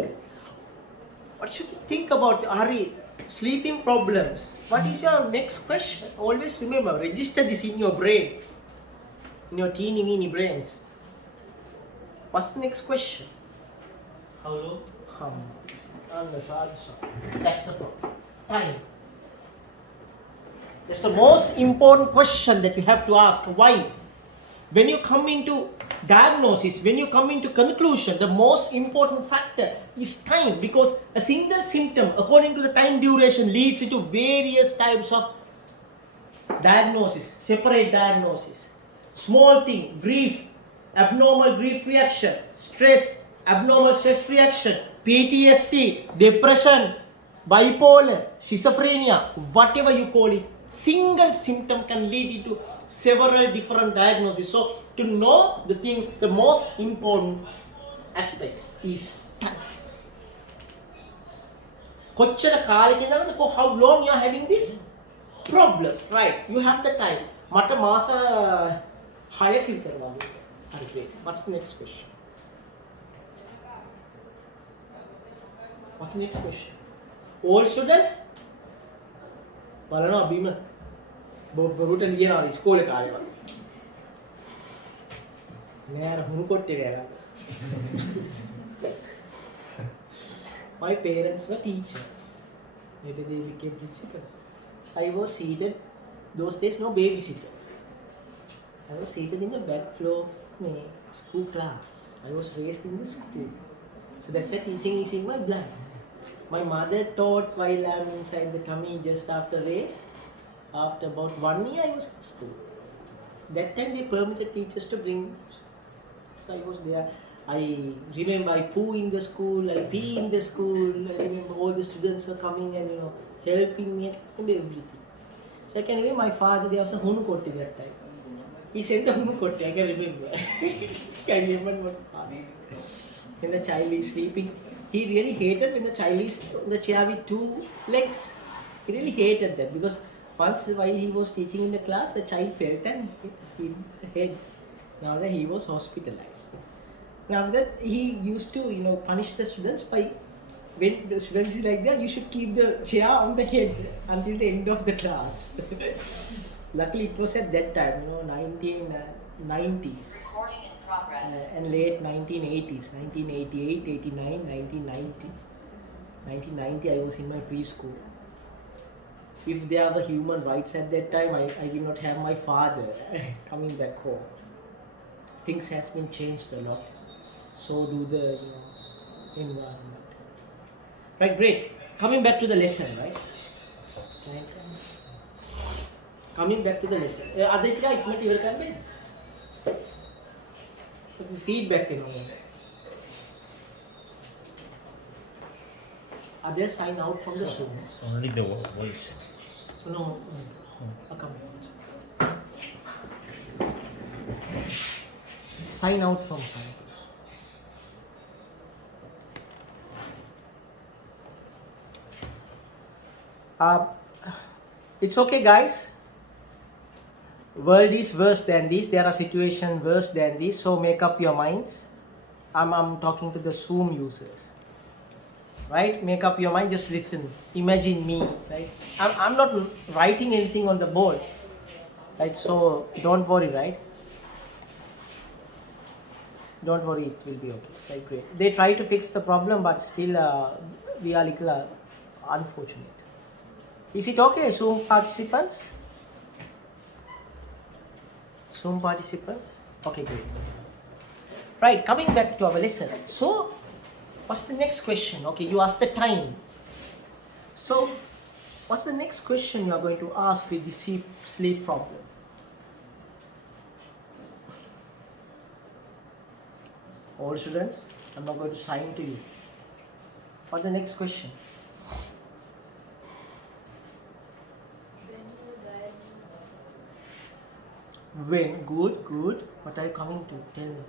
What should you think about Ari? Sleeping problems. What is your next question? Always remember, register this in your brain, in your teeny weeny brains. What's the next question? How long? That's the problem. Time. That's the most important question that you have to ask. Why? When you come into diagnosis, when you come into conclusion, the most important factor is time, because a single symptom, according to the time duration, leads into various types of diagnosis, separate diagnosis. Small thing, grief, abnormal grief reaction, stress, abnormal stress reaction, PTSD, depression, bipolar, schizophrenia, whatever you call it, single symptom can lead into several different diagnoses. So to know the thing, the most important aspect is time. කොච්චර කාලෙක ඉඳලාද, for how long you are having this problem, right? You have the time. මට මාස 6ක විතර වගේ. හරි, great. What's the next question? What's the next question? All students බලනවා බීම බොරුට ලියනවා ඉස්කෝලේ කාලේ වගේ. නෑ අර හුණු කොට්ටේ ගෑලා. My parents were teachers. Maybe they became principals. I was seated, those days no babysitters. I was seated in the back floor of my school class. I was raised in the school. So that's why teaching is in my blood. My mother taught while I'm inside the tummy just after race. After about 1 year I was in school. That time they permitted teachers to bring. So I was there. I remember I poo in the school, I pee in the school. I remember all the students were coming and helping me. I can remember everything. So I can remember my father, there was a hunu kotti that time. He sent the hunu kotti, I can remember. I remember my father. When the child is sleeping, he really hated when the child is on the chair with 2 legs. He really hated that, because once while he was teaching in the class, the child fell and hit the head. Now that he was hospitalized. Now that he used to, punish the students by, when the students is like that, you should keep the chair on the head until the end of the class. Luckily it was at that time, 90s Recording in progress. and late 1980s, 1988, 89, 1990. 1990 I was in my preschool. If there were human rights at that time, I did not have my father coming back home. Things has been changed a lot. So do the environment. Right, great. Coming back to the lesson, right? Coming back to the lesson. Ada ටික ඉක්මනට ඉවර කරන්න බැහැ. Feedback එනවා. Others sign out from the Zoom. Only the voice. No, come. Sign out from sign. It's okay, guys. World is worse than this. There are situations worse than this. So make up your minds. I'm talking to the Zoom users. Right? Make up your mind. Just listen. Imagine me. Right? I'm not writing anything on the board. Right? So don't worry. Right? Don't worry. It will be okay. Right? Great. They try to fix the problem, but still we are little unfortunate. Is it okay, Zoom participants? Zoom participants? Okay, great. Right, coming back to our lesson. So, what's the next question? Okay, you asked the time. So, what's the next question you are going to ask with the sleep problem? All students, I'm not going to sign to you. What's the next question? When? Good, good. What are you coming to? Tell me.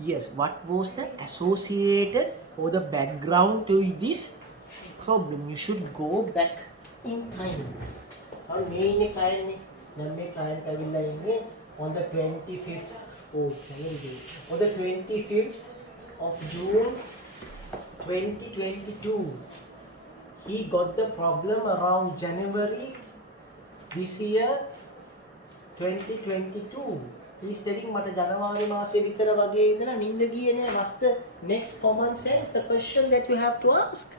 Yes, what was the associated or the background to this problem? You should go back in time. On the 25th on the 25th of June 2022. He got the problem around January this year 2022. He's telling මට ජනවාරි මාසේ විතර වගේ ඉඳලා නිින්ද ගියේ නෑ. What's the next common sense, the question that you have to ask?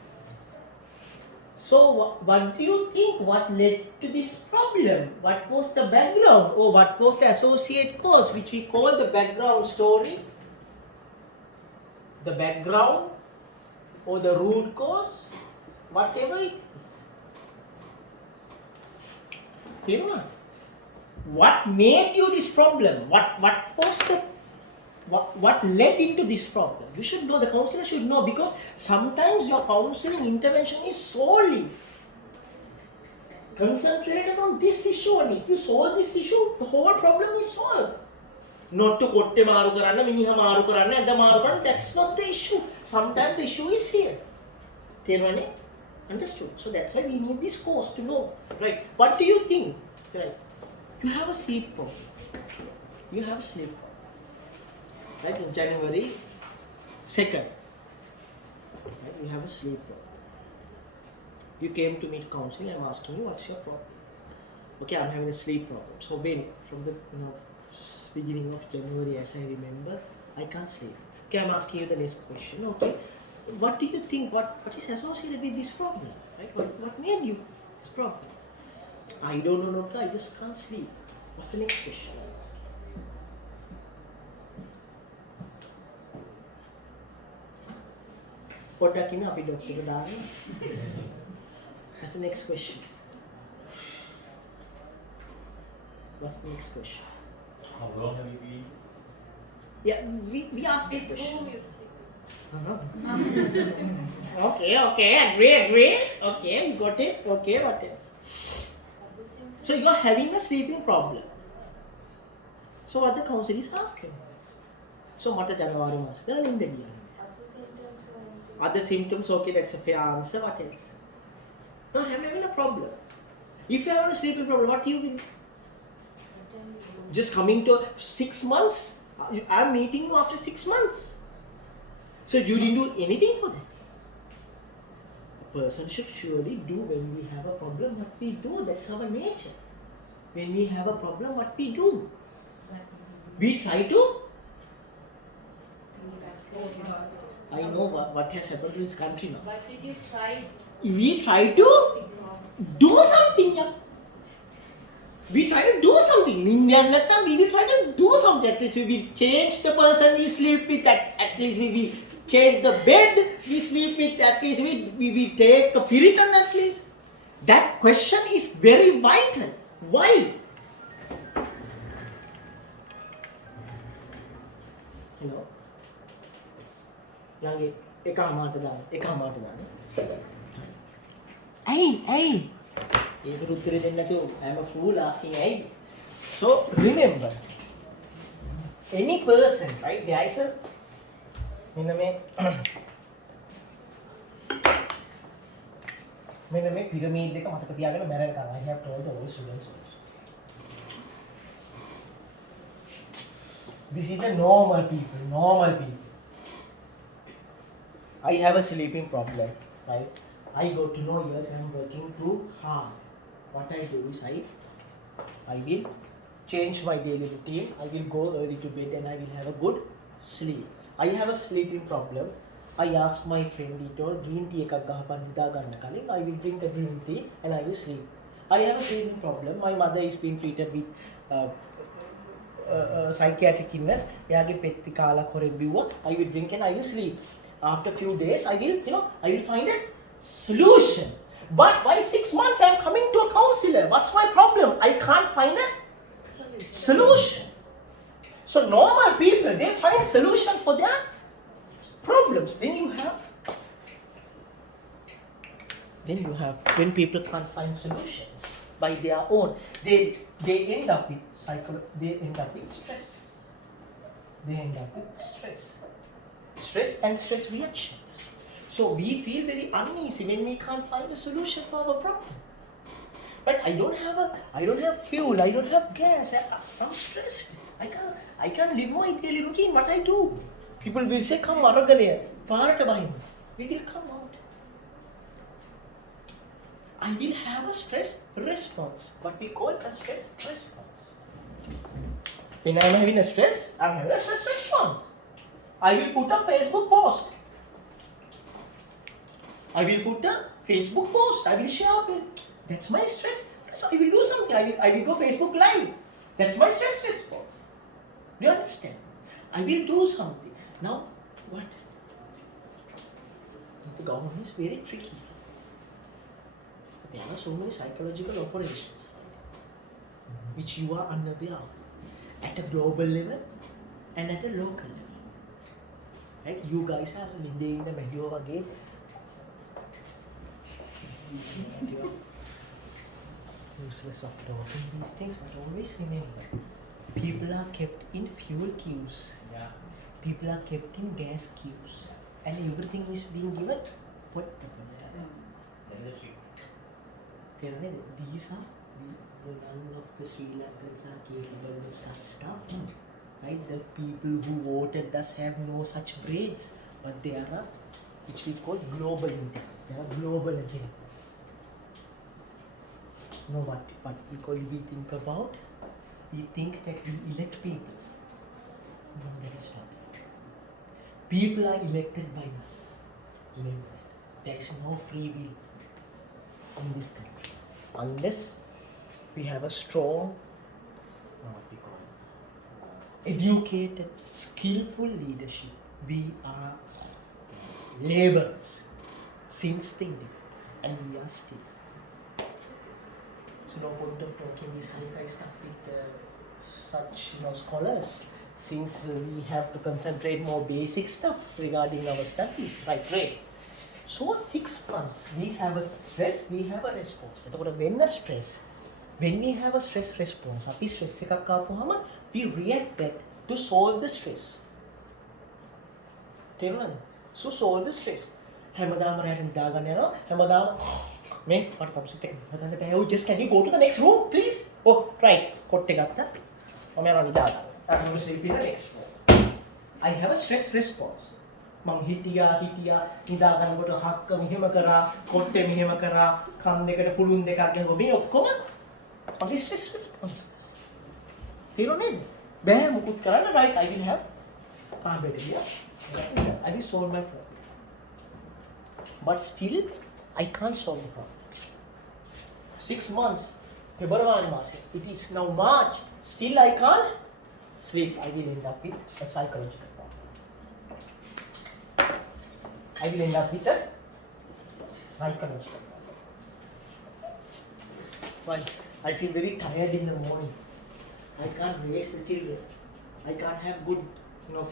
So what do you think, what led to this problem? What was the background, or what was the associate cause, which we call the background story? The background or the root cause, whatever it is. Theruna, what made you this problem? What led into this problem? You should know, the counselor should know, because sometimes your counseling intervention is solely concentrated on this issue, and if you solve this issue, the whole problem is solved. Not to kotte maru karanna, miniha maru karanna, enda maru karanna, that's not the issue. Sometimes the issue is here. Therwane? Understood? So that's why we need this course to know. Right? What do you think? Right? You have a sleep problem. You have a sleep problem. Right? In January 2nd. Right? You have a sleep problem. You came to me to counseling. I'm asking you, what's your problem? Okay, I'm having a sleep problem. So when, from the beginning of January, as I remember, I can't sleep. Okay, I'm asking you the next question. Okay, what do you think? What is associated with this problem? Right? What made you this problem? I don't know, doctor. I just can't sleep. What's the next question? What's the next question? What's the next question? How long have you been? Yeah, we asked a question. Okay, agree. Okay, you got it. Okay, what else? So you are having a sleeping problem. So what the counselor is asking? So mata January mas na ninda giya. Other symptoms, okay, that's a fair answer. What else? No, I'm having a problem. If you have a sleeping problem, what you will? Just coming to 6 months? I'm meeting you after 6 months. So you didn't do anything for them. person should surely do when we have a problem. What we do, that's our nature. When we have a problem, what we do? We try to. I know what has happened to this country now. But did you try? We try to do something. Yeah. We try to do something. In Indian natta, we will try to do something. At least we will change the person we sleep with. At least we will change the bed we sleep with. At least we will take a Puritan at least. That question is very vital. Why? You know. Yangi, ekamaata dana. Hey. ඒකට උත්තරේ දෙන්න නැතුව I am a fool asking hey. So remember, any person, right? There is a මෙන්න මේ පිරමීඩ් එක මතක තියාගෙන මැරෙනකම් I have told all students also. This is the normal people. I have a sleeping problem, right? I got to know yes, I am working too hard. What I do is I will change my daily routine. I will go early to bed and I will have a good sleep. I have a sleeping problem. I ask my friend, he told green tea එකක් ගහපන් නිදා ගන්න කලින්. I will drink a green tea and I will sleep. I have a sleeping problem. My mother is being treated with psychiatric illness. එයාගේ පෙත්ති කාලා කොරෙන් බිව්වා. I will drink and I will sleep. After few days I will find a solution. But why 6 months I am coming to a counselor? What's my problem? I can't find a solution. So normal people, they find solution for their problems. Then you have when people can't find solutions by their own, they end up with stress. They end up with stress and stress reactions. So we feel very uneasy when we can't find a solution for our problem. But I don't have fuel, I don't have gas, I'm stressed. I can't live my daily routine. What I do? People will say, come Maragale, Parata Bahim. We will come out. I will have a stress response. What we call a stress response. When I am having a stress, I am having a stress response. I will put a Facebook post. I will share it. That's my stress. So I will do something. I will go Facebook Live. That's my stress response. Do you understand? I will do something. Now, what? The government is very tricky. There are so many psychological operations which you are unaware of at a global level and at a local level. Right? You guys are living in the middle of a game. Useless of talking these things, but always remember, people are kept in fuel queues. Yeah. People are kept in gas queues, and everything is being given pot. That is the trick. These are none of the Sri Lankans are capable of such stuff, right? The people who voted us have no such brains, but they are which we call global intelligence. They are global agendas. You know what we think about? We think that we elect people. No, that is not it. People are elected by us. Remember that. There is no free will in this country. Unless we have a strong, educated, skillful leadership. We are laborers since the independence, and we are still. So no point of talking this high-fi stuff with such scholars, since we have to concentrate more basic stuff regarding our studies, right? Great. So 6 months we have a stress, we have a response. When we have a stress response, we react that to solve the stress. So solve the stress. Just can you go to the next room, please? Oh, right. I'm going to sleep in the next room. I have a stress response. මං හිටියා නිදා ගන්නකොට හක්ක මෙහෙම කරා කොට්ටේ මෙහෙම කරා කන් දෙකට පුළුන් දෙකක් ගහුවා මේ ඔක්කොම මගේ ස්ට්‍රෙස් රෙස්පොන්සස් තේරුණා නේද බෑ මුකුත් කරන්න right I will have better yeah I will solve my problem but still I can't solve the problem 6 months February මාසේ it is now March still I can't sleep I will end up with a psychological problem I will end up with a psychological problem right I feel very tired in the morning I can't raise the children I can't have good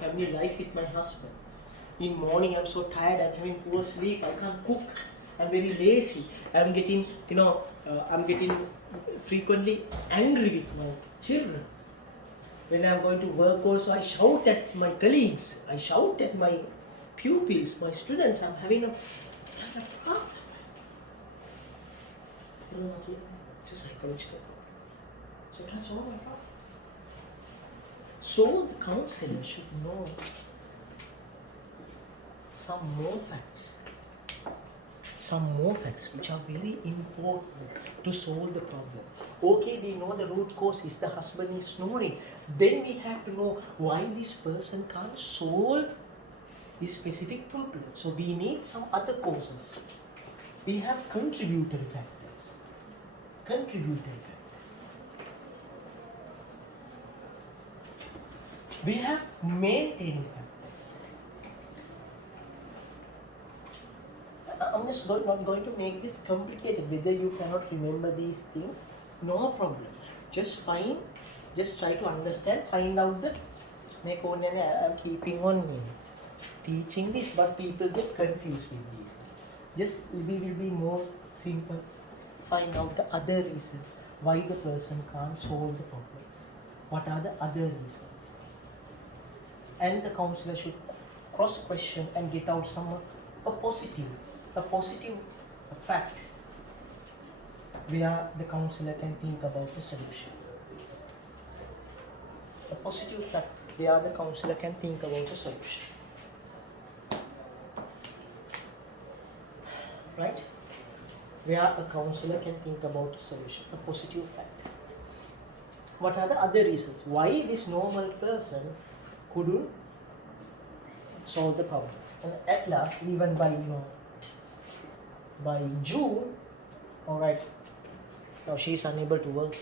family life with my husband in morning I'm so tired I'm having poor sleep I can't cook I'm very lazy I'm getting I'm getting frequently angry with my children when I'm going to work also I shout at my colleagues I shout at my pupils my students I'm having a problem it's a psychological problem so I can't solve my problem so the counselor should know some more facts which are very important to solve the problem. Okay, we know the root cause is the husband is snoring. Then we have to know why this person can't solve this specific problem. So we need some other causes. We have contributory factors. We have maintaining factors. I'm just not going to make this complicated. Whether you cannot remember these things, no problem. Just try to understand, find out the. I'm keeping on teaching this, but people get confused with these. Just we will be more simple. Find out the other reasons why the person can't solve the problems. What are the other reasons? And the counselor should cross-question and get out a positive fact where the counselor can think about the solution. A positive fact where the counselor can think about the solution. Right? Where a counselor can think about a solution, a positive fact. What are the other reasons why this normal person couldn't solve the problem? And at last, even by June, alright, now she is unable to work,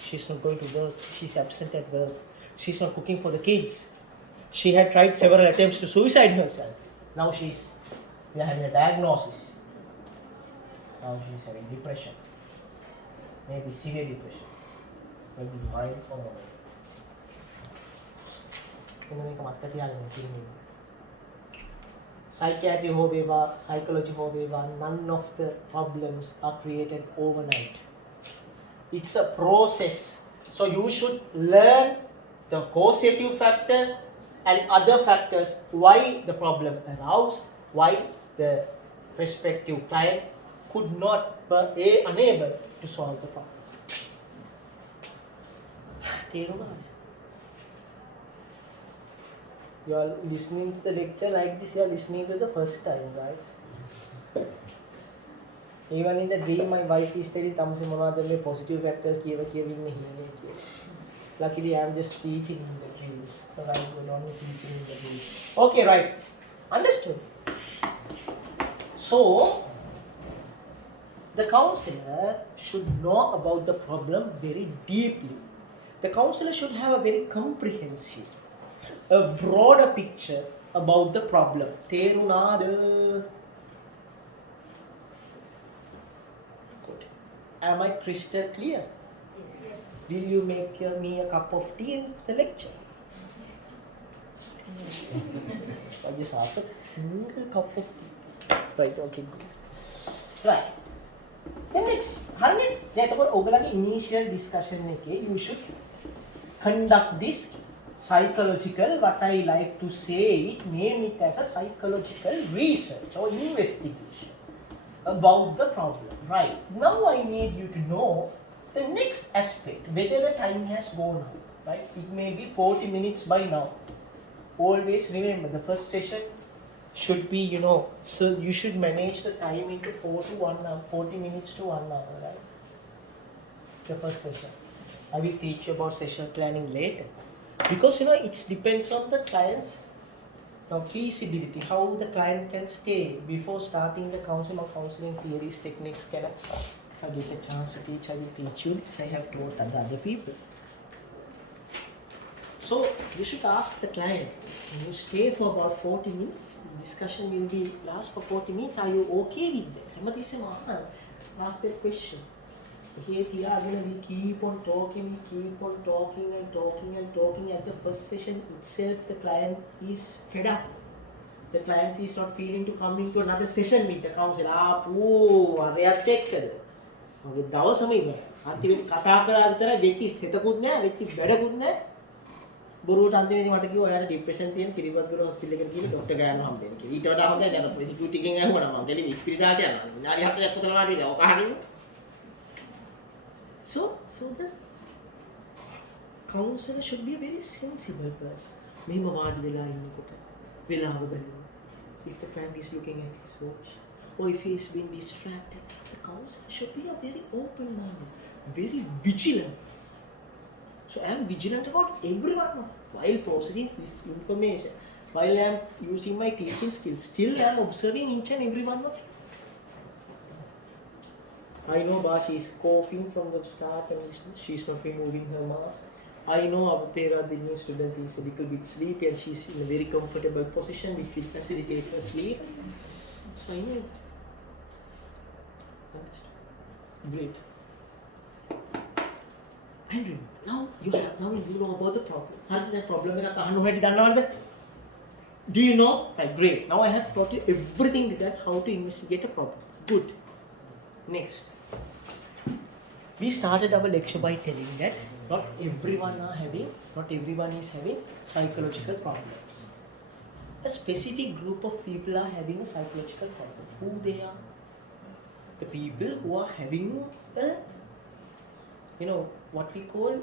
she's not going to work, she's absent at work, she's not cooking for the kids. She had tried several attempts to suicide herself. Now we are having a diagnosis. Now she's having depression, maybe severe depression, maybe mild or moderate. Psychiatry ho veva, psychology ho veva, none of the problems are created overnight. It's a process. So you should learn the causative factor and other factors why the problem arose, why the respective client could not be unable to solve the problem. You are listening to the lecture like this, you are listening to the first time, guys. Even in the dream, my wife is telling me positive factors. Luckily, I am just teaching in the dreams. So I will only teaching in the dreams. Okay, right. Understood? So, the counselor should know about the problem very deeply. The counselor should have a very comprehensive, a broader picture about the problem. Terunada. Good. Am I crystal clear? Yes. Will you make me a cup of tea in the lecture? I just asked a single cup of tea. Right, okay, good. Right. Then next, initial discussion, you should conduct this psychological, what I like to say, name it as a psychological research or investigation about the problem. Right. Now I need you to know the next aspect, whether the time has gone out. Right. It may be 40 minutes by now. Always remember the first session should be, you know, so you should manage the time into 4 to 1 hour, 40 minutes to 1 hour, right? The first session. I will teach you about session planning later. Because, you know, it depends on the client's feasibility, how the client can stay before starting the counseling or counseling theories, techniques. If I get a chance to teach, I will teach you because I have taught other people. So you should ask the client, when you stay for about 40 minutes, the discussion will be last for 40 minutes, are you okay with that? Ask that question. Here we keep on talking and talking. At the first session itself, the client is fed up. The client is not feeling to come into another session with the counselor. අරයත් එක්කද? මගේ දවසම ඉවරයි. අන්තිමට කතා කරා විතරයි වෙච්ච සිතකුත් නෑ, වෙච්ච වැඩකුත් නෑ. බොරුවට අන්තිමේදී මට කිව්වා ඔයාලා ડિප්‍රෙෂන් තියෙන කිරිබත්ගොඩ හොස්පිටල් එකට ගිහින් ડોක්ටර් ගෑනු හම්බෙන්න කියලා. ඊට වඩා හොඳයි නේද? ප්‍රොසිකියුටර් එකෙන් අහුවනම් මම ගෙලි ඉස්පිරිතාලට යනවා. විනාඩි 4ක් විතර වාඩි වෙලා ඔක අහගෙන. So the counselor should be a very sensible person. මෙහෙම වාඩි වෙලා ඉන්නකොට වෙලාව බලන්න. If the client is looking at his watch or if he is being distracted, the counselor should be a very open-minded, very vigilant person. So I am vigilant about everyone while processing this information, while I am using my teaching skills. Still I am observing each and every one of you. I know Bashi is coughing from the start and she is not removing her mask. I know our Pera, the new student, is a little bit sleepy and she is in a very comfortable position which will facilitate her sleep. So I know. Great. And remember, now you know about the problem. How did that problem do you know? Right, great. Now I have taught you everything regarding how to investigate a problem. Good. Next. We started our lecture by telling that not everyone is having psychological problems. A specific group of people are having a psychological problem. Who they are? The people who are having a, what we call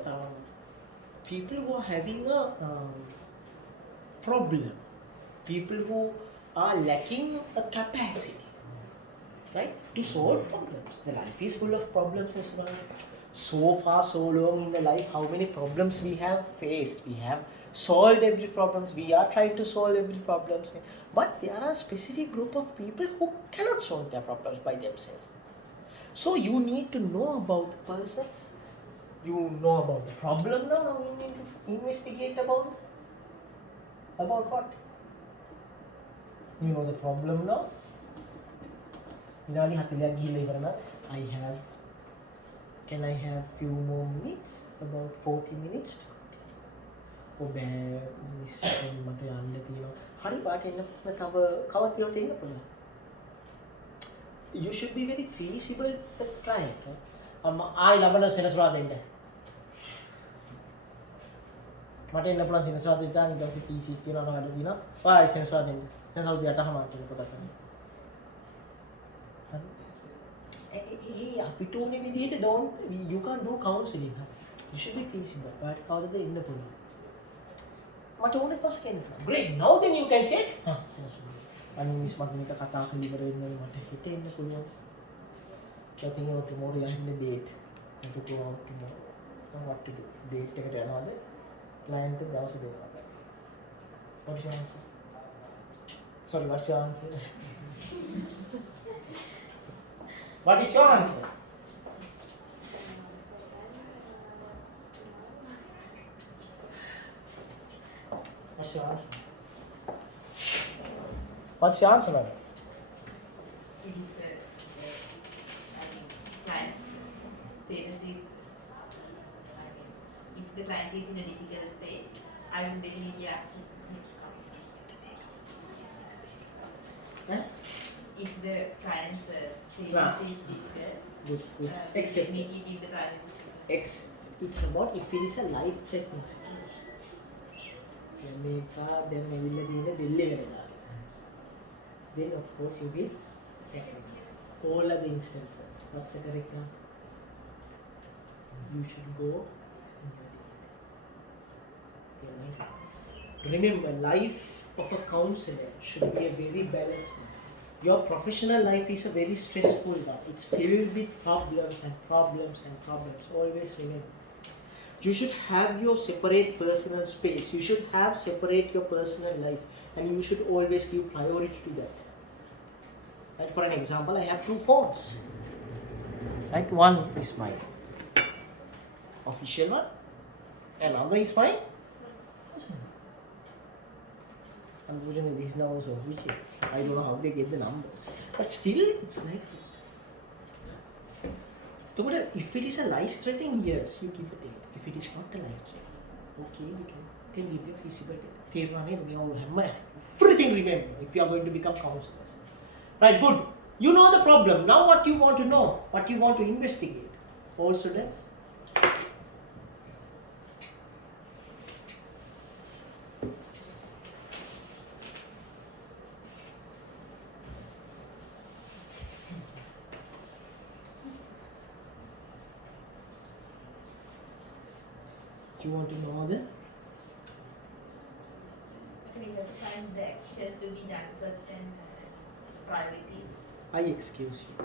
people who are having a problem. People who are lacking a capacity, right, to solve problems. The life is full of problems, Mr. Balan. So far, so long in the life, how many problems we have faced. We have solved every problem. We are trying to solve every problem. But there are a specific group of people who cannot solve their problems by themselves. So you need to know about the persons. You know about the problem now. Now you need to investigate about what? You know the problem now. Can I have few more minutes? About 40 minutes to continue. Miss මට යන්න තියෙනවා. හරි පාට එන්න තව කවත් දිනට එන්න පුළුවන්. You should be very feasible with the client. ආයි ලබන සෙනසුරාදා එන්න. මට එන්න පුළුවන් සෙනසුරාදා ඉතින් ඊට thesis තියෙනවා වැඩ තියෙනවා. ආයි සෙනසුරාදා එන්න. සෙනසුරාදා 8:00 මාට පොතක් ගන්න. අපිට ඕනේ විදිහට you can't do counseling. You should be feasible. ඔයාලට කවදද එන්න පුළුවන්. මට ඕනේ first කෙනෙක්. Great. Now then you can say, අනේ මිස් මට මේක කතා කරලා ඉවර වෙන්න මට හිත එන්න පුළුවන්. I think tomorrow I have a date. I have to go out tomorrow. What to do? Date එකට යනවාද? Client එක දවස් දෙකක්. What is your answer? Sorry, what's your answer? What is your answer? What's your answer? What's your answer, madam? It is, I mean, client's status is, if the client is in a difficult state, I will definitely ask him to come. If the client's status is difficult, Good. Except definitely give the priority. It's about if it is a life-threatening situation. Then of course you will second guess. All other instances. What's the correct answer? You should go and Remember, life of a counselor should be a very balanced one. Your professional life is a very stressful one. It's filled with problems and problems and problems. Always remember. You should have your separate personal space. You should have separate your personal life, and you should always give priority to that. Right? For an example, I have 2 phones. Right? One is my official one, another is my personal. Unfortunately, this is now also official. I don't know how they get the numbers, but still, it's like that. So, if it is a life-threatening, yes, you keep it. If it is not a life-threatening, okay, you can leave your physical data. Everything remember if you are going to become counselors. Right, good. You know the problem. Now what you want to know, what you want to investigate. All students? You want to know the We have to find the actions to be done first and priorities. I excuse you.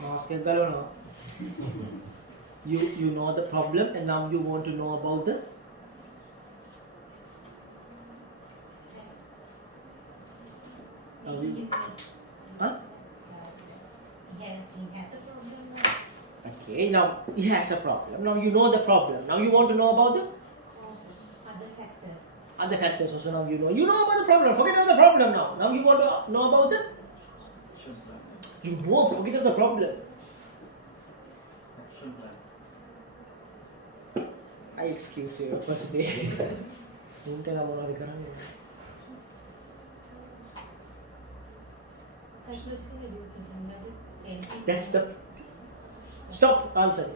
Mask and Barona. You know the problem and now you want to know about the huh? He has a problem. Okay, now he has a problem. Now you know the problem. Now you want to know about the Other factors. other factors also. Now you know about the problem. Forget about the problem now. Now you want to know about the forget about the problem. I excuse you first day. Psychological education. That's the stop answer.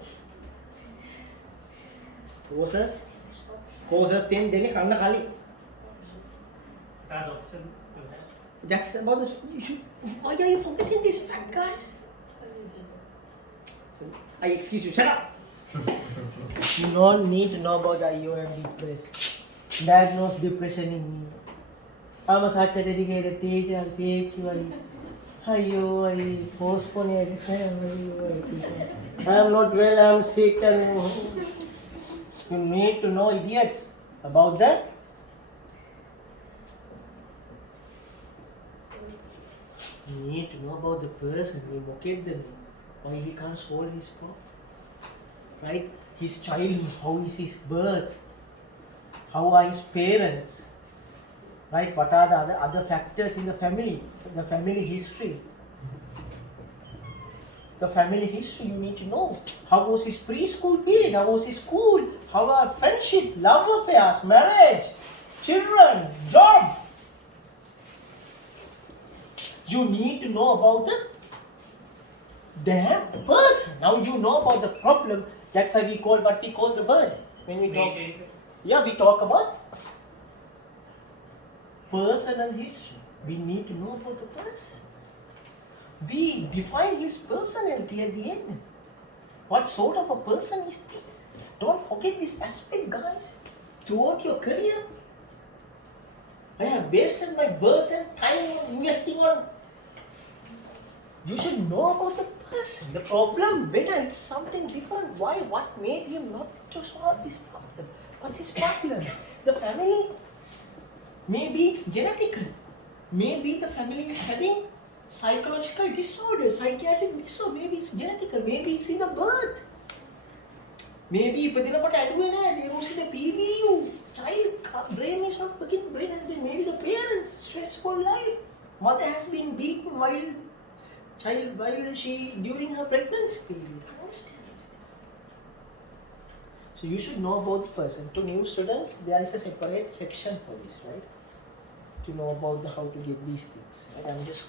Courses 10 දෙන්නේ කන්න කලින්. Third option to have. That's about the why are you forgetting this fact, guys? I excuse you, shut up. You don't need to know about IO and depressed. Diagnose depression in me. I'm such a dedicated teacher and teach you. I postpone everything. I'm not well, I'm sick, and you need to know, idiots, about that. You need to know about the person, you locate them, why he can't solve his problem. Right? His childhood, how is his birth? How are his parents? Right? What are the other factors in the family history? The family history you need to know. How was his preschool period? How was his school? How are friendship, love affairs, marriage, children, job? You need to know about the damn person. Now you know about the problem. That's why we call what we call the bird. When we talk, we talk about personal history. We need to know about the person. We define his personality at the end. What sort of a person is this? Don't forget this aspect, guys. Throughout your career, I have wasted my birds and time investing on. You should know about the person, the problem, whether it's something different. Why? What made him not to solve this problem? What's his problem? The family? Maybe it's genetical. Maybe the family is having psychological disorder, psychiatric disorder. Maybe it's genetical. Maybe it's in the birth. Maybe ඉපදිනකොට ඇඩුවේ නැහැ. They don't see the PBU. Child brain is not working. Brain has been maybe the parents stressful life. Mother has been beaten while she during her pregnancy period. Understand this? So you should know about the person. To new students, there is a separate section for this, right? To know about how to get these things. Right? I'm just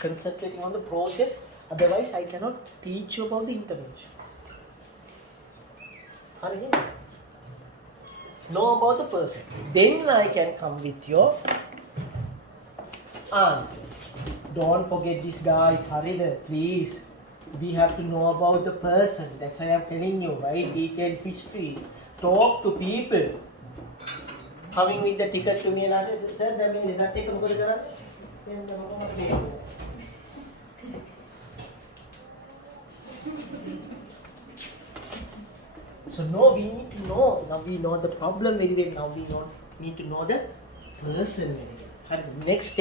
concentrating on the process. Otherwise, I cannot teach you about the interventions. Know about the person. Then I can come with your answer. Don't forget this, guys. Hurry there, please. We have to know about the person. That's why I'm telling you, right? Detailed histories. Talk to people. Coming with the ticket to me and I said, sir, that means nothing to go. So no, we need to know. Now we know the problem very well. Now we need to know the person very well. Next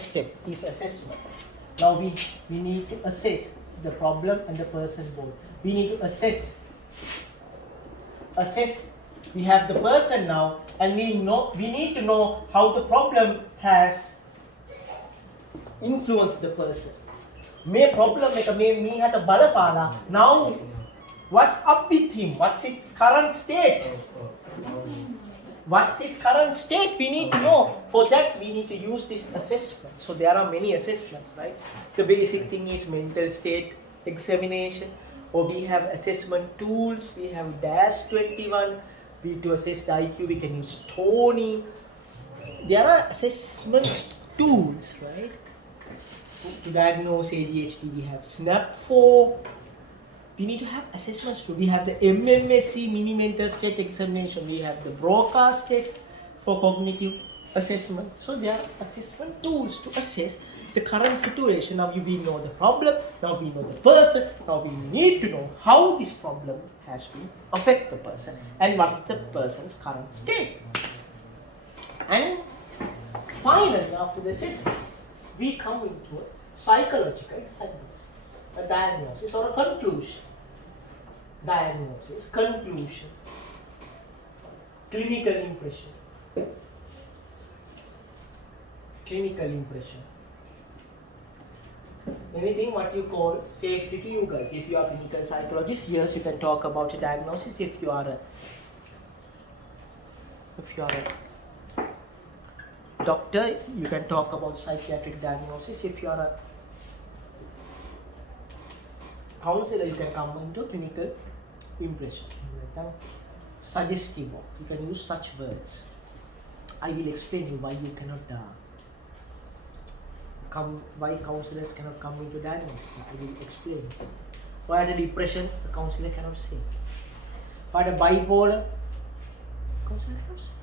step is assessment. Now we need to assess the problem and the person both. We need to assess. We have the person now, and we need to know how the problem has influenced the person. May problem එක මේ මීහට බලපාලා. Now what's up with him? What's his current state? What's his current state? We need to know. For that, we need to use this assessment. So there are many assessments, right? The basic thing is mental state examination, or we have assessment tools. We have DAS-21. To assess the IQ, we can use Tony. There are assessment tools, right? To diagnose ADHD, we have SNAP-4. We need to have assessments too. We have the MMSE, mini mental state examination. We have the Broca's test for cognitive assessment. So there are assessment tools to assess the current situation. Now we know the problem. Now we know the person. Now we need to know how this problem has to affect the person and what is the person's current state. And finally, after the assessment, we come into a psychological diagnosis or a conclusion. Diagnosis, conclusion, clinical impression. Anything what you call safety to you guys. If you are clinical psychologist, yes, you can talk about a diagnosis. If you are a doctor, you can talk about psychiatric diagnosis. If you are a counselor, you can come into clinical impression. Suggestive of, you can use such words. I will explain you why you cannot why counselors cannot come into diagnosis. I will explain. Why the depression, the counselor cannot say. Why the bipolar, counselor cannot say.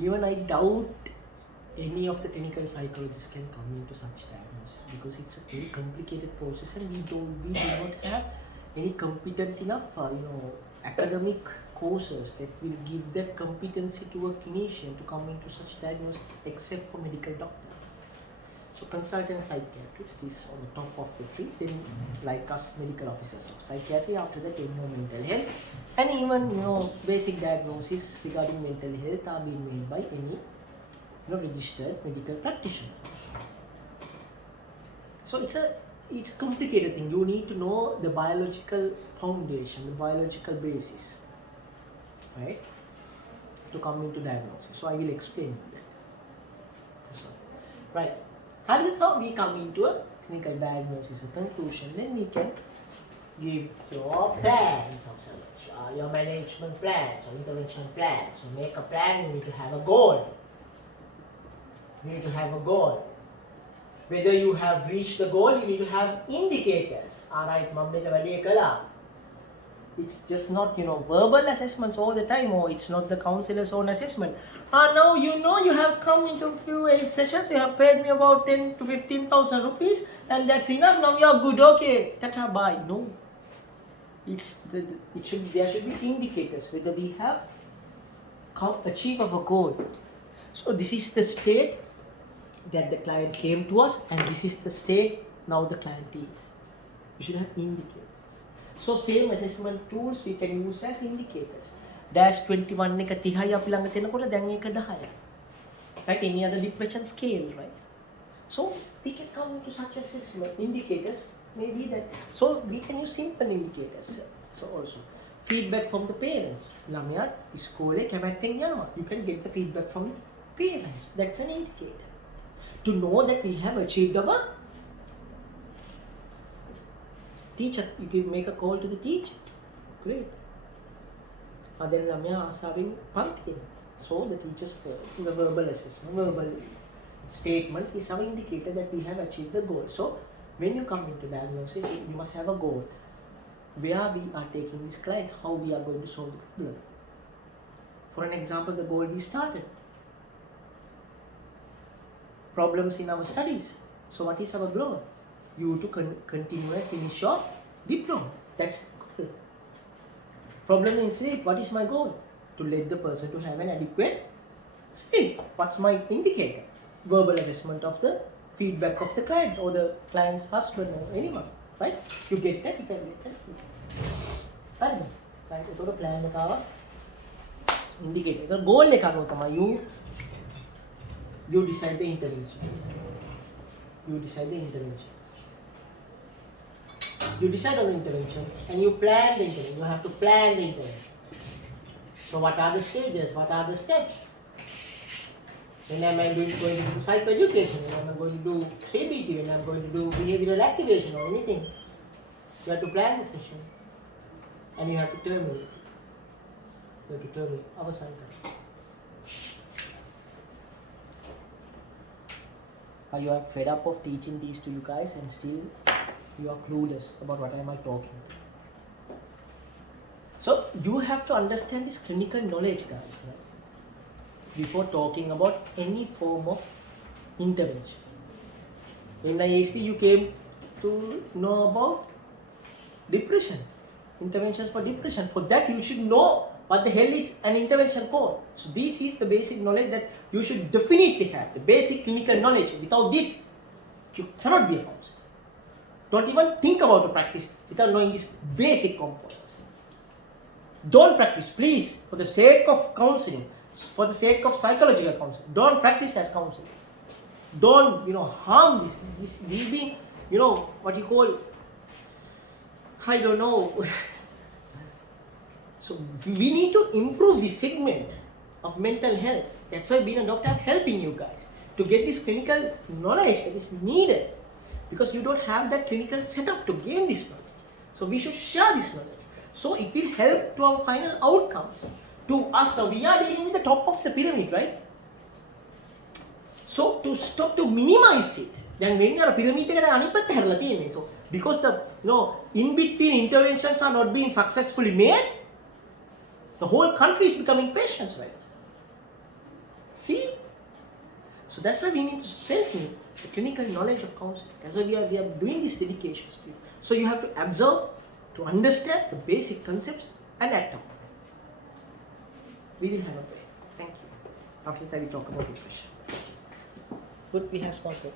Even I doubt any of the clinical psychologists can come into such diagnosis because it's a very complicated process and we do not have any competent enough academic courses that will give that competency to a clinician to come into such diagnosis except for medical doctors. So consultant psychiatrist is on the top of the tree, then like us medical officers of psychiatry, after that mental health, and even basic diagnosis regarding mental health are being made by any registered medical practitioner. So it's a complicated thing. You need to know the biological foundation, the biological basis, right, to come into diagnosis. So I will explain that. So, right. How do you thought we come into a clinical diagnosis, a conclusion? Then we can give your plans of search, your management plans or intervention plans. So make a plan. You need to have a goal. You need to have a goal. Whether you have reached the goal, you need to have indicators. Alright, it's just not verbal assessments all the time, or it's not the counselor's own assessment. Now you have come into a few 8 sessions, you have paid me about 10 to 15,000 rupees and that's enough, now you are good, okay, tata, bye. No. There should be indicators whether we have achieved our goal. So this is the state that the client came to us and this is the state now the client is. You should have indicators. So same assessment tools we can use as indicators. DAS-21 එක 30යි අපි ළඟ තියෙනකොට දැන් ඒක 10යි. Right? Any other depression scale, right? So we can come into such assessment indicators, maybe that. So we can use simple indicators. So also feedback from the parents. ළමයා ඉස්කෝලේ කැමැත්තෙන් යනවා. You can get the feedback from the parents. That's an indicator. To know that we have achieved our teacher, you can make a call to the teacher. Great. Then ළමයා ආසාවෙන් පන්තියෙන්. So the teacher's words, the verbal assessment, verbal statement is our indicator that we have achieved the goal. So when you come into diagnosis, you must have a goal. Where we are taking this client, how we are going to solve the problem. For an example, the goal we started. Problems in our studies. So what is our goal? You to continue and finish your diploma. That's the goal. Problem in sleep. What is my goal? To let the person to have an adequate sleep. What's my indicator? Verbal assessment of the feedback of the client or the client's husband or anyone. Right? You get that, you can get that. Right? Right? So plan එක indicator. The goal එක අනුව තමයි you decide the interventions. You decide the interventions. You decide on the interventions and you plan the interventions. You have to plan the interventions. So what are the stages? What are the steps? When am I going to do psychoeducation? When am I going to do CBT? When am I going to do behavioral activation or anything? You have to plan the session and you have to terminate. You have to terminate our cycle. Are you fed up of teaching these to you guys and still you are clueless about what am I talking? So you have to understand this clinical knowledge, guys, right? Before talking about any form of intervention. In IAC you came to know about depression, interventions for depression. For that you should know what the hell is an intervention code. So this is the basic knowledge that you should definitely have, the basic clinical knowledge. Without this, you cannot be a counselor. Don't even think about the practice without knowing these basic components. Don't practice, please, for the sake of counseling, for the sake of psychological counseling. Don't practice as counselors. Don't, harm this being, what you call, I don't know. So we need to improve this segment of mental health. That's why being a doctor, I'm helping you guys to get this clinical knowledge that is needed, because you don't have that clinical setup to gain this knowledge. So we should share this knowledge. So it will help to our final outcomes. To us now, we are dealing with the top of the pyramid, right? So to stop, to minimize it, then when you are a pyramid, so because the in between interventions are not being successfully made, the whole country is becoming patients, right? See? So that's why we need to strengthen the clinical knowledge of counseling. That's why we are doing these dedications to you. So you have to observe, to understand the basic concepts and act upon it. We will have a break. Thank you. After that we talk about depression. Good, we have small break.